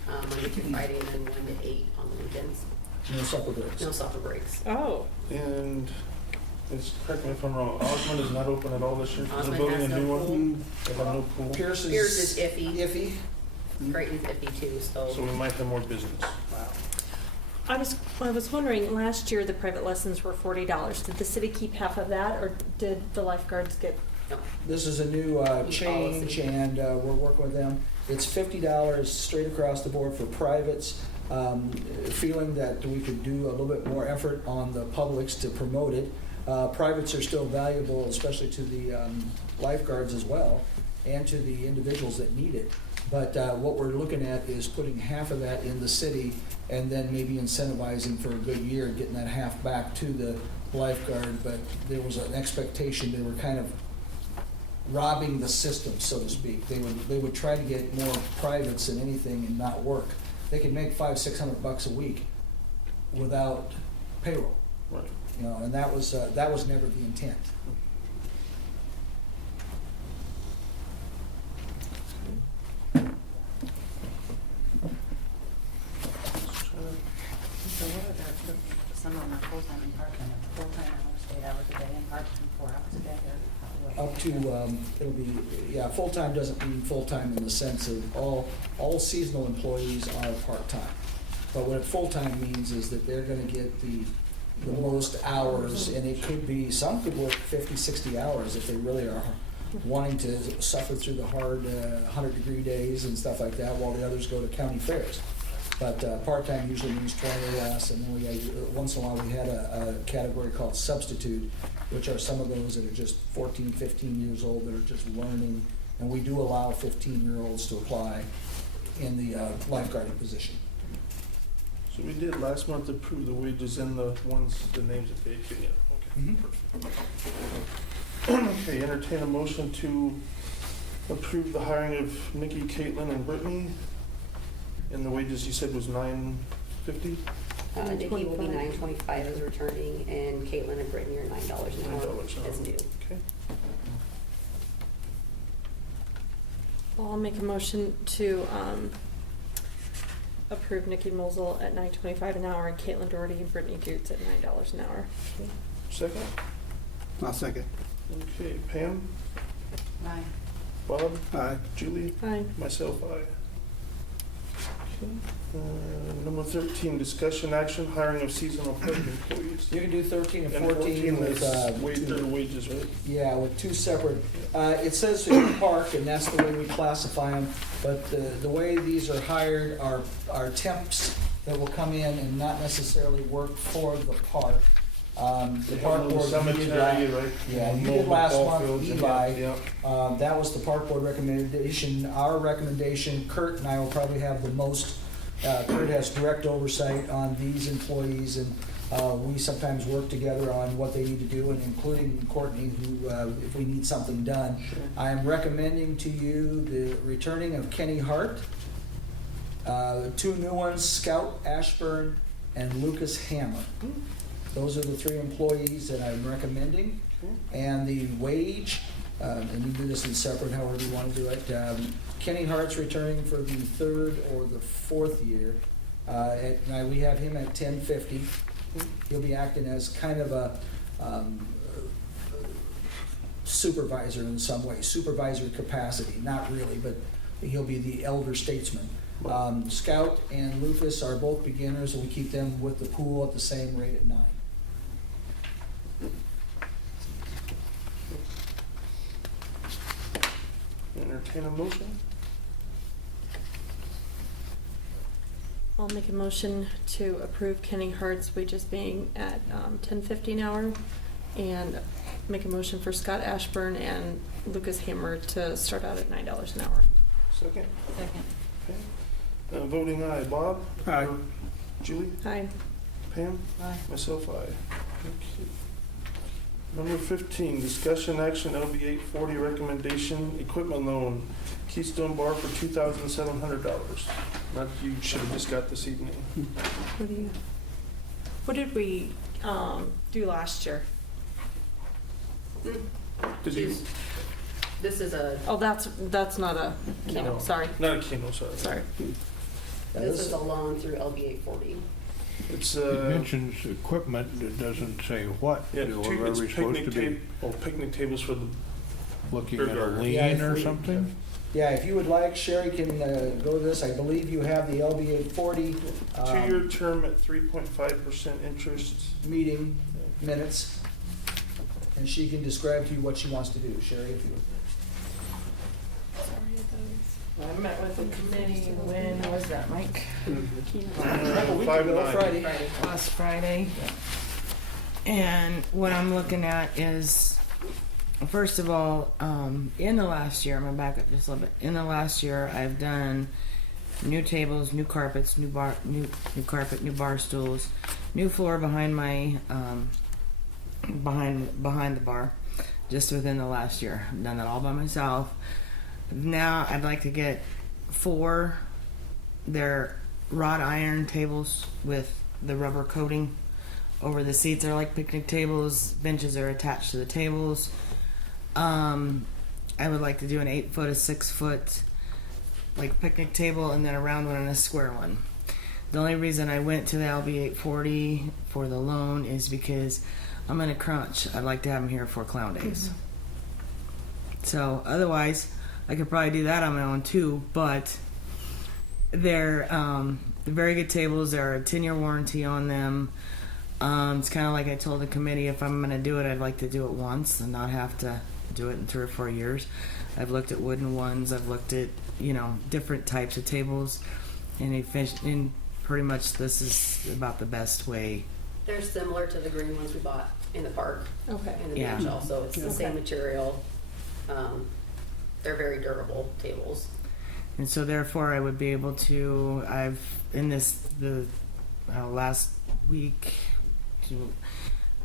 Monday through Friday, and then 1 to 8 on the weekends. No supper breaks. No supper breaks. Oh, And, correct me if I'm wrong, Osmond is not open at all this year? They're Osmond building has a no new pool. one? They have no pool? Pierce Pierce is iffy. Iffy. Creighton's iffy too, So so we might have more business. I was wondering, last year the private lessons were $40. Did the city keep half of that, or did the lifeguards get? no. This is a new change, policy. and we're working with them. It's $50 straight across the board for privates. Feeling that we could do a little bit more effort on the publics to promote it. Privates are still valuable, especially to the lifeguards as well, and to the individuals that need it. But what we're looking at is putting half of that in the city, and then maybe incentivizing for a good year, getting that half back to the lifeguard. But there was an expectation, they were kind of robbing the system, so to speak. They would try to get more privates than anything and not work. They could make $500-600 a week without payroll, Right. you know, and that was never the intent. Some of them are full-time and part-time, full-time hours, 8 hours a day, and part-time 4 hours a day, or Up to, it'll be, yeah, full-time doesn't mean full-time in the sense of all seasonal employees are part-time. But what full-time means is that they're gonna get the most hours, and it could be, some could work 50, 60 hours if they really are wanting to suffer through the hard 100-degree days and stuff like that, while the others go to county fairs. But part-time usually means 20 or less, and then once in a while we had a category called substitute, which are some of those that are just 14, 15 years old that are just learning. And we do allow 15-year-olds to apply in the lifeguarding position. So we did last month approve the wages and the names that they gave you. Okay, perfect. Okay, entertain a motion to approve the hiring of Nikki, Caitlin, and Brittany. And the wages you said was $9.50? Nikki will be $9.25 as returning, and Caitlin and Brittany are $9 an hour $9 as new. Okay. I'll make a motion to approve Nikki Mosel at $9.25 an hour and Caitlin Doherty and Brittany Goots at $9 an hour. Second? I'll second. Okay, Pam, Aye. Bob, Aye. Julie, Aye. myself, aye. Okay. Number 13, discussion action, hiring of seasonal park employees. You can do 13 and And 14 with, their wages, right? yeah, with two separate, it says in park, and that's the way we classify them, but the way these are hired are temps that will come in and not necessarily work for the park. The park board, Cemetery, right? yeah, you Mobile did last ball month, fields, Eli. yeah. That was the park board recommendation. Our recommendation, Kurt and I will probably have the most, Kurt has direct oversight on these employees, and we sometimes work together on what they need to do, and including Courtney, who, if we need something done. Sure. I am recommending to you the returning of Kenny Hart, two new ones, Scout Ashburn and Lucas Hammer. Those are the three employees that I'm recommending. And the wage, and you do this in separate, however you want to do it. Kenny Hart's returning for the third or the fourth year. Now we have him at $10.50. He'll be acting as kind of a supervisor in some way, supervisor capacity, not really, but he'll be the elder statesman. Scout and Lucas are both beginners, and we keep them with the pool at the same rate at 9. Entertain a motion? I'll make a motion to approve Kenny Hart's wages being at $10.50 an hour, and make a motion for Scott Ashburn and Lucas Hammer to start out at $9 an hour. Second? Second. Okay. Voting aye. Bob? Aye. Julie? Aye. Pam? Aye. Myself, aye. Okay. Number 15, discussion action LB 840 recommendation, equipment loan, Keystone Bar for $2,700. Not you should have just got this evening. What did we do last year? Did you? This is a, Oh, that's not a Keno. No. Sorry. Not a Keno, sorry. Sorry. this is a loan through LB 840. It's It mentions equipment, it doesn't say what. yeah, Are it's we supposed to be picnic tables for the looking at a Burger. Yeah, lien if or we- something? Yeah, if you would like, Sherry can go to this. I believe you have the LB 840 2-year term at 3.5% interest. meeting minutes, and she can describe to you what she wants to do. Sherry, if you would. I met with the committee, when was that, Mike? A week ago, 5/9. Friday. Last Friday. And what I'm looking at is, first of all, in the last year, I'm gonna back up just a little bit. In the last year, I've done new tables, new carpets, new carpet, new bar stools, new floor behind my behind the bar, just within the last year. I've done that all by myself. Now I'd like to get 4. They're wrought iron tables with the rubber coating over the seats. They're like picnic tables. Benches are attached to the tables. I would like to do an 8-foot, a 6-foot, like picnic table, and then a round one and a square one. The only reason I went to the LB 840 for the loan is because I'm in a crunch. I'd like to have them here for clown days. So otherwise, I could probably do that on my own too, but they're very good tables. They're a 10-year warranty on them. It's kind of like I told the committee, if I'm going to do it, I'd like to do it once and not have to do it in 3 or 4 years. I've looked at wooden ones. I've looked at, different types of tables, and pretty much this is about the best way They're similar to the green ones we bought in the park Okay. and the Yeah. beach also. It's the same Okay. material. They're very durable tables. And so therefore I would be able to, I've, in the last week,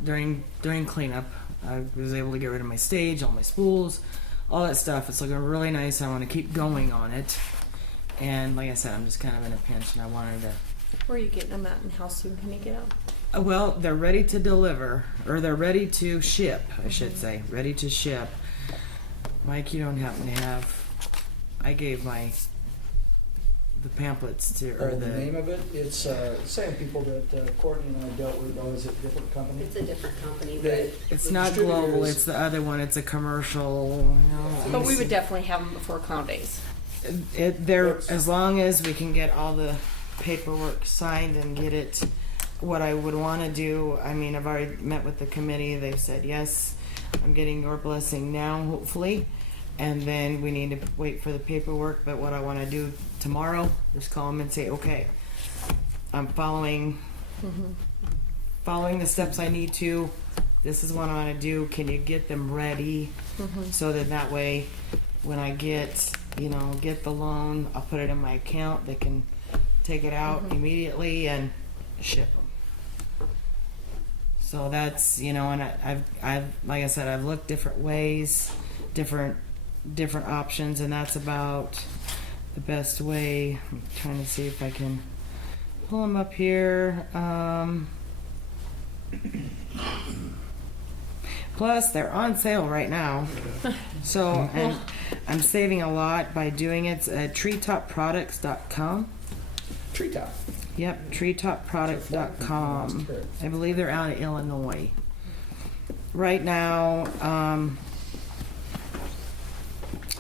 during cleanup, I was able to get rid of my stage, all my spools, all that stuff. It's looking really nice. I want to keep going on it. And like I said, I'm just kind of in a pinch and I wanted to, Where are you getting them at and how soon can you get them? well, they're ready to deliver, or they're ready to ship, I should say, ready to ship. Mike, you don't happen to have, I gave the pamphlets to, or Oh, the name of it, it's same people that Courtney and I dealt with, or is it a different company? It's a different company, They- but it's the not distributor global, is- it's the other one, it's a commercial, you know. But we would definitely have them before Clown Days. There, as long as we can get all the paperwork signed and get it, what I would want to do, I mean, I've already met with the committee, they've said, yes, I'm getting your blessing now, hopefully, and then we need to wait for the paperwork, but what I want to do tomorrow is call them and say, okay, I'm following the steps I need to, this is what I want to do, can you get them ready, so that way, when I get the loan, I'll put it in my account, they can take it out immediately and ship them. So that's, and I've like I said, I've looked different ways, different options, and that's about the best way. I'm trying to see if I can pull them up here. Plus, they're on sale right now. So, and I'm saving a lot by doing it at treetopproducts.com. Treetop. Yep, treetopproduct.com. I believe they're out of Illinois. Right now,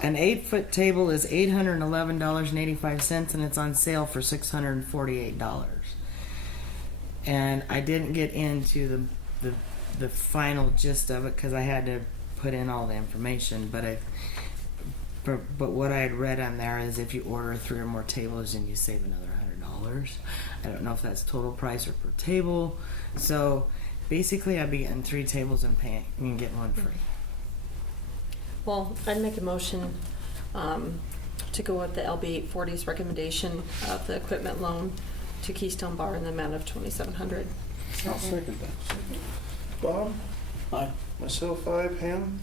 an 8-foot table is $811.85, and it's on sale for $648. And I didn't get into the final gist of it because I had to put in all the information, but what I had read on there is if you order 3 or more tables, then you save another $100. I don't know if that's total price or per table. So basically, I'd be getting 3 tables and getting one free. Well, I'd make a motion to go with the LB 840's recommendation of the equipment loan to Keystone Bar in the amount of $2,700. I'll second that. Bob? Aye. Myself, aye. Pam?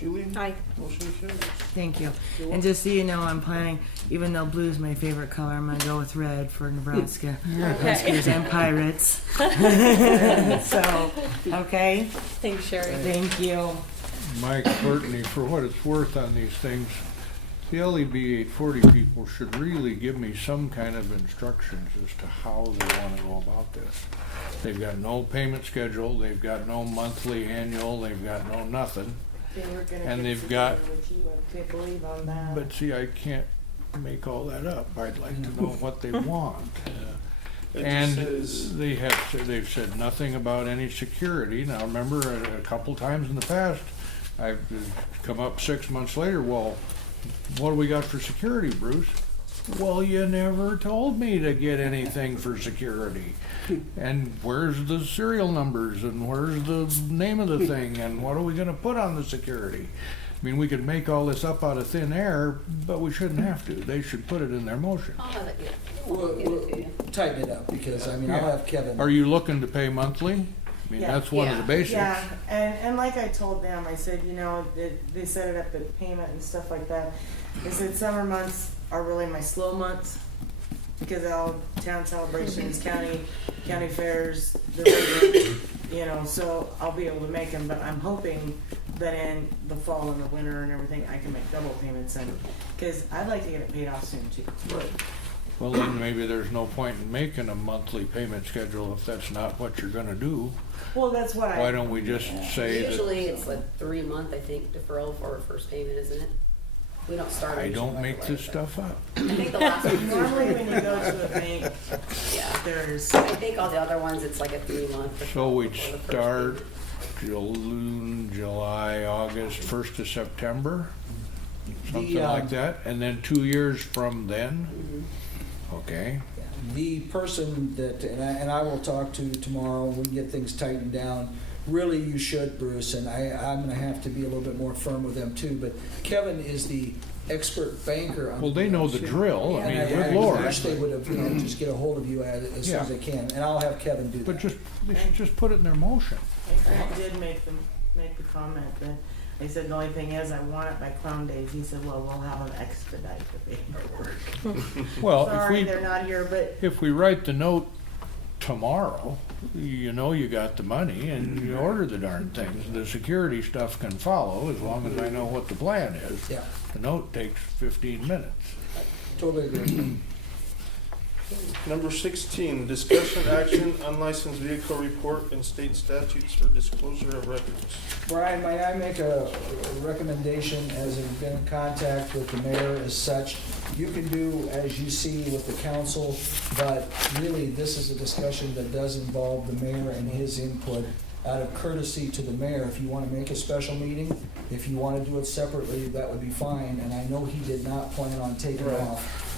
Julie? Aye. Motion carries. Thank you. And just so you know, I'm planning, even though blue's my favorite color, I'm going to go with red for Nebraska. Huskers and Pirates. So, okay? Thanks, Sherry. Thank you. Mike Courtney, for what it's worth on these things, the LEB 840 people should really give me some kind of instructions as to how they want to go about this. They've got no payment schedule, they've got no monthly, annual, they've got no nothing. And they've got, but see, I can't make all that up. I'd like to know what they want. It And just says- they've said nothing about any security. Now, remember, a couple times in the past, I've come up 6 months later, well, what do we got for security, Bruce? Well, you never told me to get anything for security. And where's the serial numbers and where's the name of the thing and what are we gonna put on the security? I mean, we could make all this up out of thin air, but we shouldn't have to. They should put it in their motion. I'll have it, yeah. We'll, Get it to we'll you. tighten it up because, I mean, I'll have Kevin. Are you looking to pay monthly? I mean, Yeah. that's one of the basics. Yeah, and like I told them, I said, they set it up at payment and stuff like that. I said summer months are really my slow months because all town celebrations, county fairs, the regular, so I'll be able to make them. But I'm hoping that in the fall and the winter and everything, I can make double payments and because I'd like to get it paid off soon too. Well, then maybe there's no point in making a monthly payment schedule if that's not what you're gonna do. Well, that's what Why don't we just say that? Usually it's like 3-month, I think, deferral for our first payment, isn't it? We don't start. I usually don't right make away, this but stuff up. I think the last one. Normally when you go to a bank, Yeah. there's I think all the other ones, it's like a 3-month. So deferral we'd before the first start payment. June, July, August, 1st of September, something The, like that, and then 2 years from then. Okay, The person that, and I will talk to tomorrow, we can get things tightened down. Really, you should, Bruce, and I'm gonna have to be a little bit more firm with them too, but Kevin is the expert banker on. well, they know the drill, I And mean, I good lord. wish they would have, just get a hold of you as soon as Yeah. they can, and I'll have Kevin do that. But they should just put it in their motion. And Frank did make the comment that, they said the only thing is, I want it by Clown Days. He said, well, we'll have them expedite the paperwork. Well, Sorry, they're not here, but if we write the note tomorrow, you got the money and you order the darn things. The security stuff can follow as long as I know what the plan is. Yeah, The note takes 15 minutes. totally agree. Number 16, discussion action, unlicensed vehicle report and state statutes for disclosure of records. Brian, may I make a recommendation, as I've been in contact with the mayor as such? You can do as you see with the council, but really, this is a discussion that does involve the mayor and his input. Out of courtesy to the mayor, if you want to make a special meeting, if you want to do it separately, that would be fine, and I know he did not plan on taking Right. off.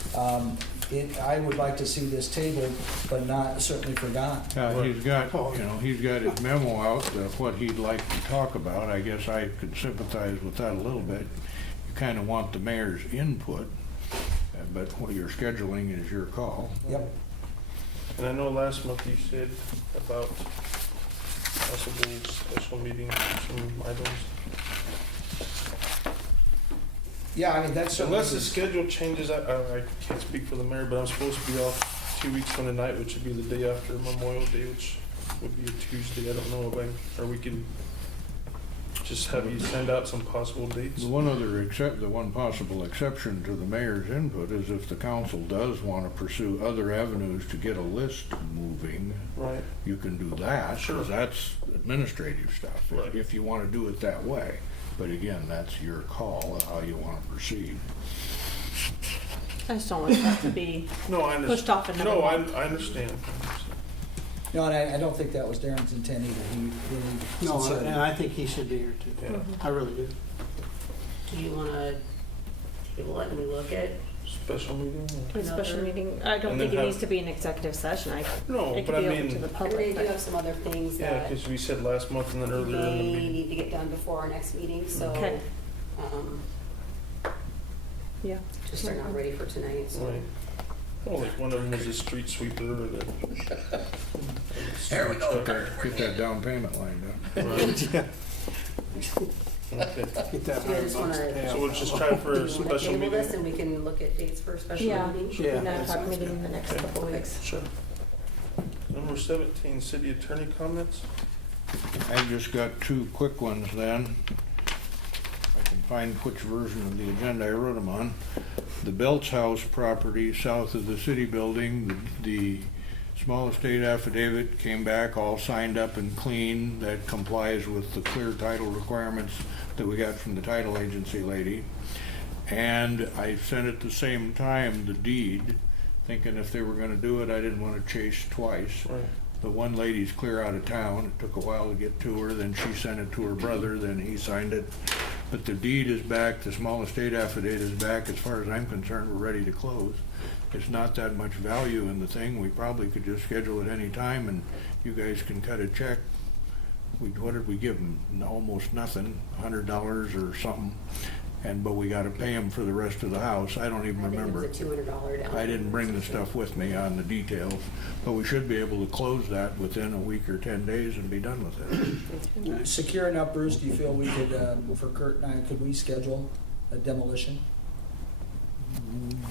I would like to see this tabled, but not certainly forgotten. He's got his memo out, what he'd like to talk about. I guess I could sympathize with that a little bit. You kind of want the mayor's input, but what you're scheduling is your call. Yep. And I know last month you said about possible special meeting, some items. Yeah, I mean, that's certainly. Unless the schedule changes, I can't speak for the mayor, but I'm supposed to be off 2 weeks from tonight, which would be the day after Memorial Day, which would be a Tuesday. I don't know if or we can just have you send out some possible dates. The one possible exception to the mayor's input is if the council does want to pursue other avenues to get a list moving, Right. you can do that. Sure. 'Cause that's administrative stuff, Right. if you want to do it that way. But again, that's your call, how you want to proceed. I just don't want that to be No, I understand. pushed off another No, month. I understand. No, and I don't think that was Darren's intent either. He really No, sincerely. and I think he should be here too. Yeah. I really do. Do you wanna table it and we look at? Special meeting? A special meeting, I don't And think then it needs have- to be an executive session. No, It but could I be open mean, to the And they public, do but have some other things yeah, that because we said last month and then earlier in the they meeting. need to get done before our next meeting, so, Okay. Yeah. just are not ready for tonight, so. Right. Well, like one of them was a street sweeper or the. There we go, Get that down payment lined up. Right. Okay. Get that Do you guys $100 wanna- to pay So off. we'll just try for Do a you wanna special table this meeting. and we can look at dates for a special Yeah. meeting? Yeah, 9 that o'clock sounds meeting good. in the next Okay. couple weeks. Sure. Number 17, city attorney comments. I've just got two quick ones then. I can find which version of the agenda I wrote them on. The Belts House property south of the city building, the small estate affidavit came back all signed up and clean. That complies with the clear title requirements that we got from the title agency lady. And I sent at the same time the deed, thinking if they were gonna do it, I didn't wanna chase twice. Right. The one lady's clear out of town. It took a while to get to her. Then she sent it to her brother. Then he signed it. But the deed is back. The small estate affidavit is back. As far as I'm concerned, we're ready to close. It's not that much value in the thing. We probably could just schedule it any time and you guys can cut a check. What did we give them? Almost nothing, $100 or something. But we gotta pay them for the rest of the house. I don't even remember. I think it was a $200 down. I didn't bring the stuff with me on the details, but we should be able to close that within a week or 10 days and be done with it. Secure enough, Bruce, do you feel we could, for Kurt and I, could we schedule a demolition?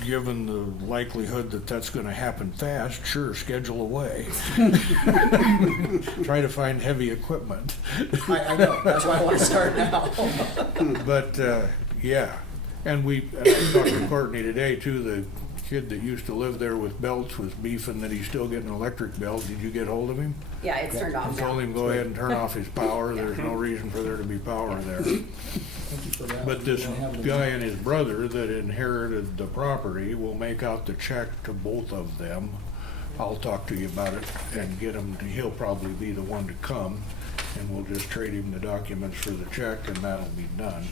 Given the likelihood that that's gonna happen fast, sure, schedule away. Try to find heavy equipment. I know, that's why I want to start now. But, yeah, and I talked to Courtney today too, the kid that used to live there with belts was beefing that he's still getting an electric belt. Did you get hold of him? Yeah, it's turned I off told now. him go ahead and turn off his power. There's no reason for there to be power there. Thank you for that. But this We'll have it guy and his brother that inherited the property will make out the check to both of them. I'll talk to you about it and get him, he'll probably be the one to come, and we'll just trade him the documents for the check, and that'll be done.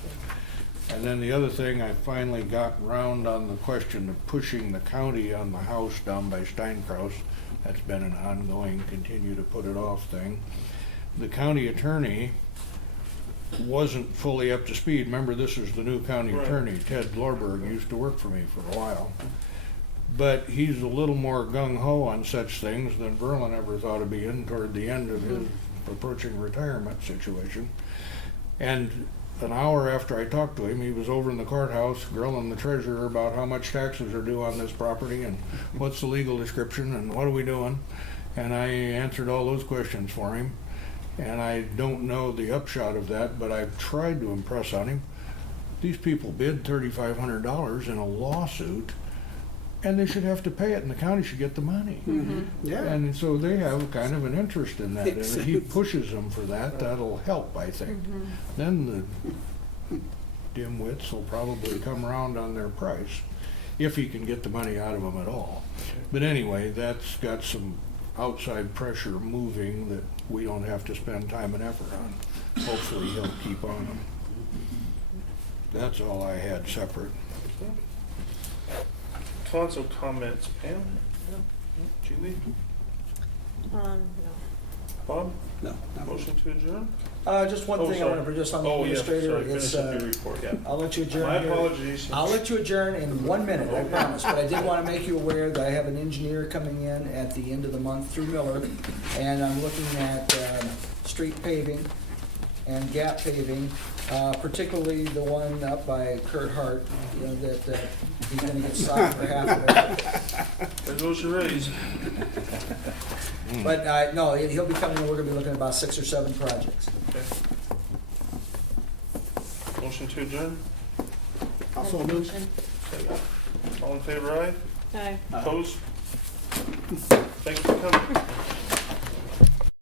And then the other thing, I finally got round on the question of pushing the county on the house down by Steinkraus. That's been an ongoing, continue to put it off thing. The county attorney wasn't fully up to speed. Remember, this is the new county Right. attorney. Ted Lorberg used to work for me for a while. But he's a little more gung-ho on such things than Berlin ever thought of being toward the end of his approaching retirement situation. And an hour after I talked to him, he was over in the courthouse grilling the treasurer about how much taxes are due on this property and what's the legal description and what are we doing. And I answered all those questions for him. And I don't know the upshot of that, but I've tried to impress on him. These people bid $3,500 in a lawsuit, and they should have to pay it, and the county should get the money. Yeah. And so they have kind of an interest in that. And if he pushes them for that, that'll help, I think. Then the dimwits will probably come around on their price, if he can get the money out of them at all. But anyway, that's got some outside pressure moving that we don't have to spend time and effort on. Hopefully he'll keep on them. That's all I had separate. Council comments, Pam? Julie? No. Bob? No. Motion to adjourn? Just one Oh, thing I sorry. want to produce on the Oh, yeah, administrator. sorry, It's, finish up your report, yeah. I'll let you adjourn My here. apologies. I'll let you adjourn in 1 minute, I promise, but I did want to make you aware that I have an engineer coming in at the end of the month through Miller, and I'm looking at street paving and gap paving, particularly the one up by Kurt Hart, you know, that he's going to get stopped for half of it. There goes your raise. But no, he'll be coming in, we're going to be looking at about 6 or 7 projects. Okay. Motion to adjourn? Also move. All in favor, aye? Aye. Opposed? Thanks for coming.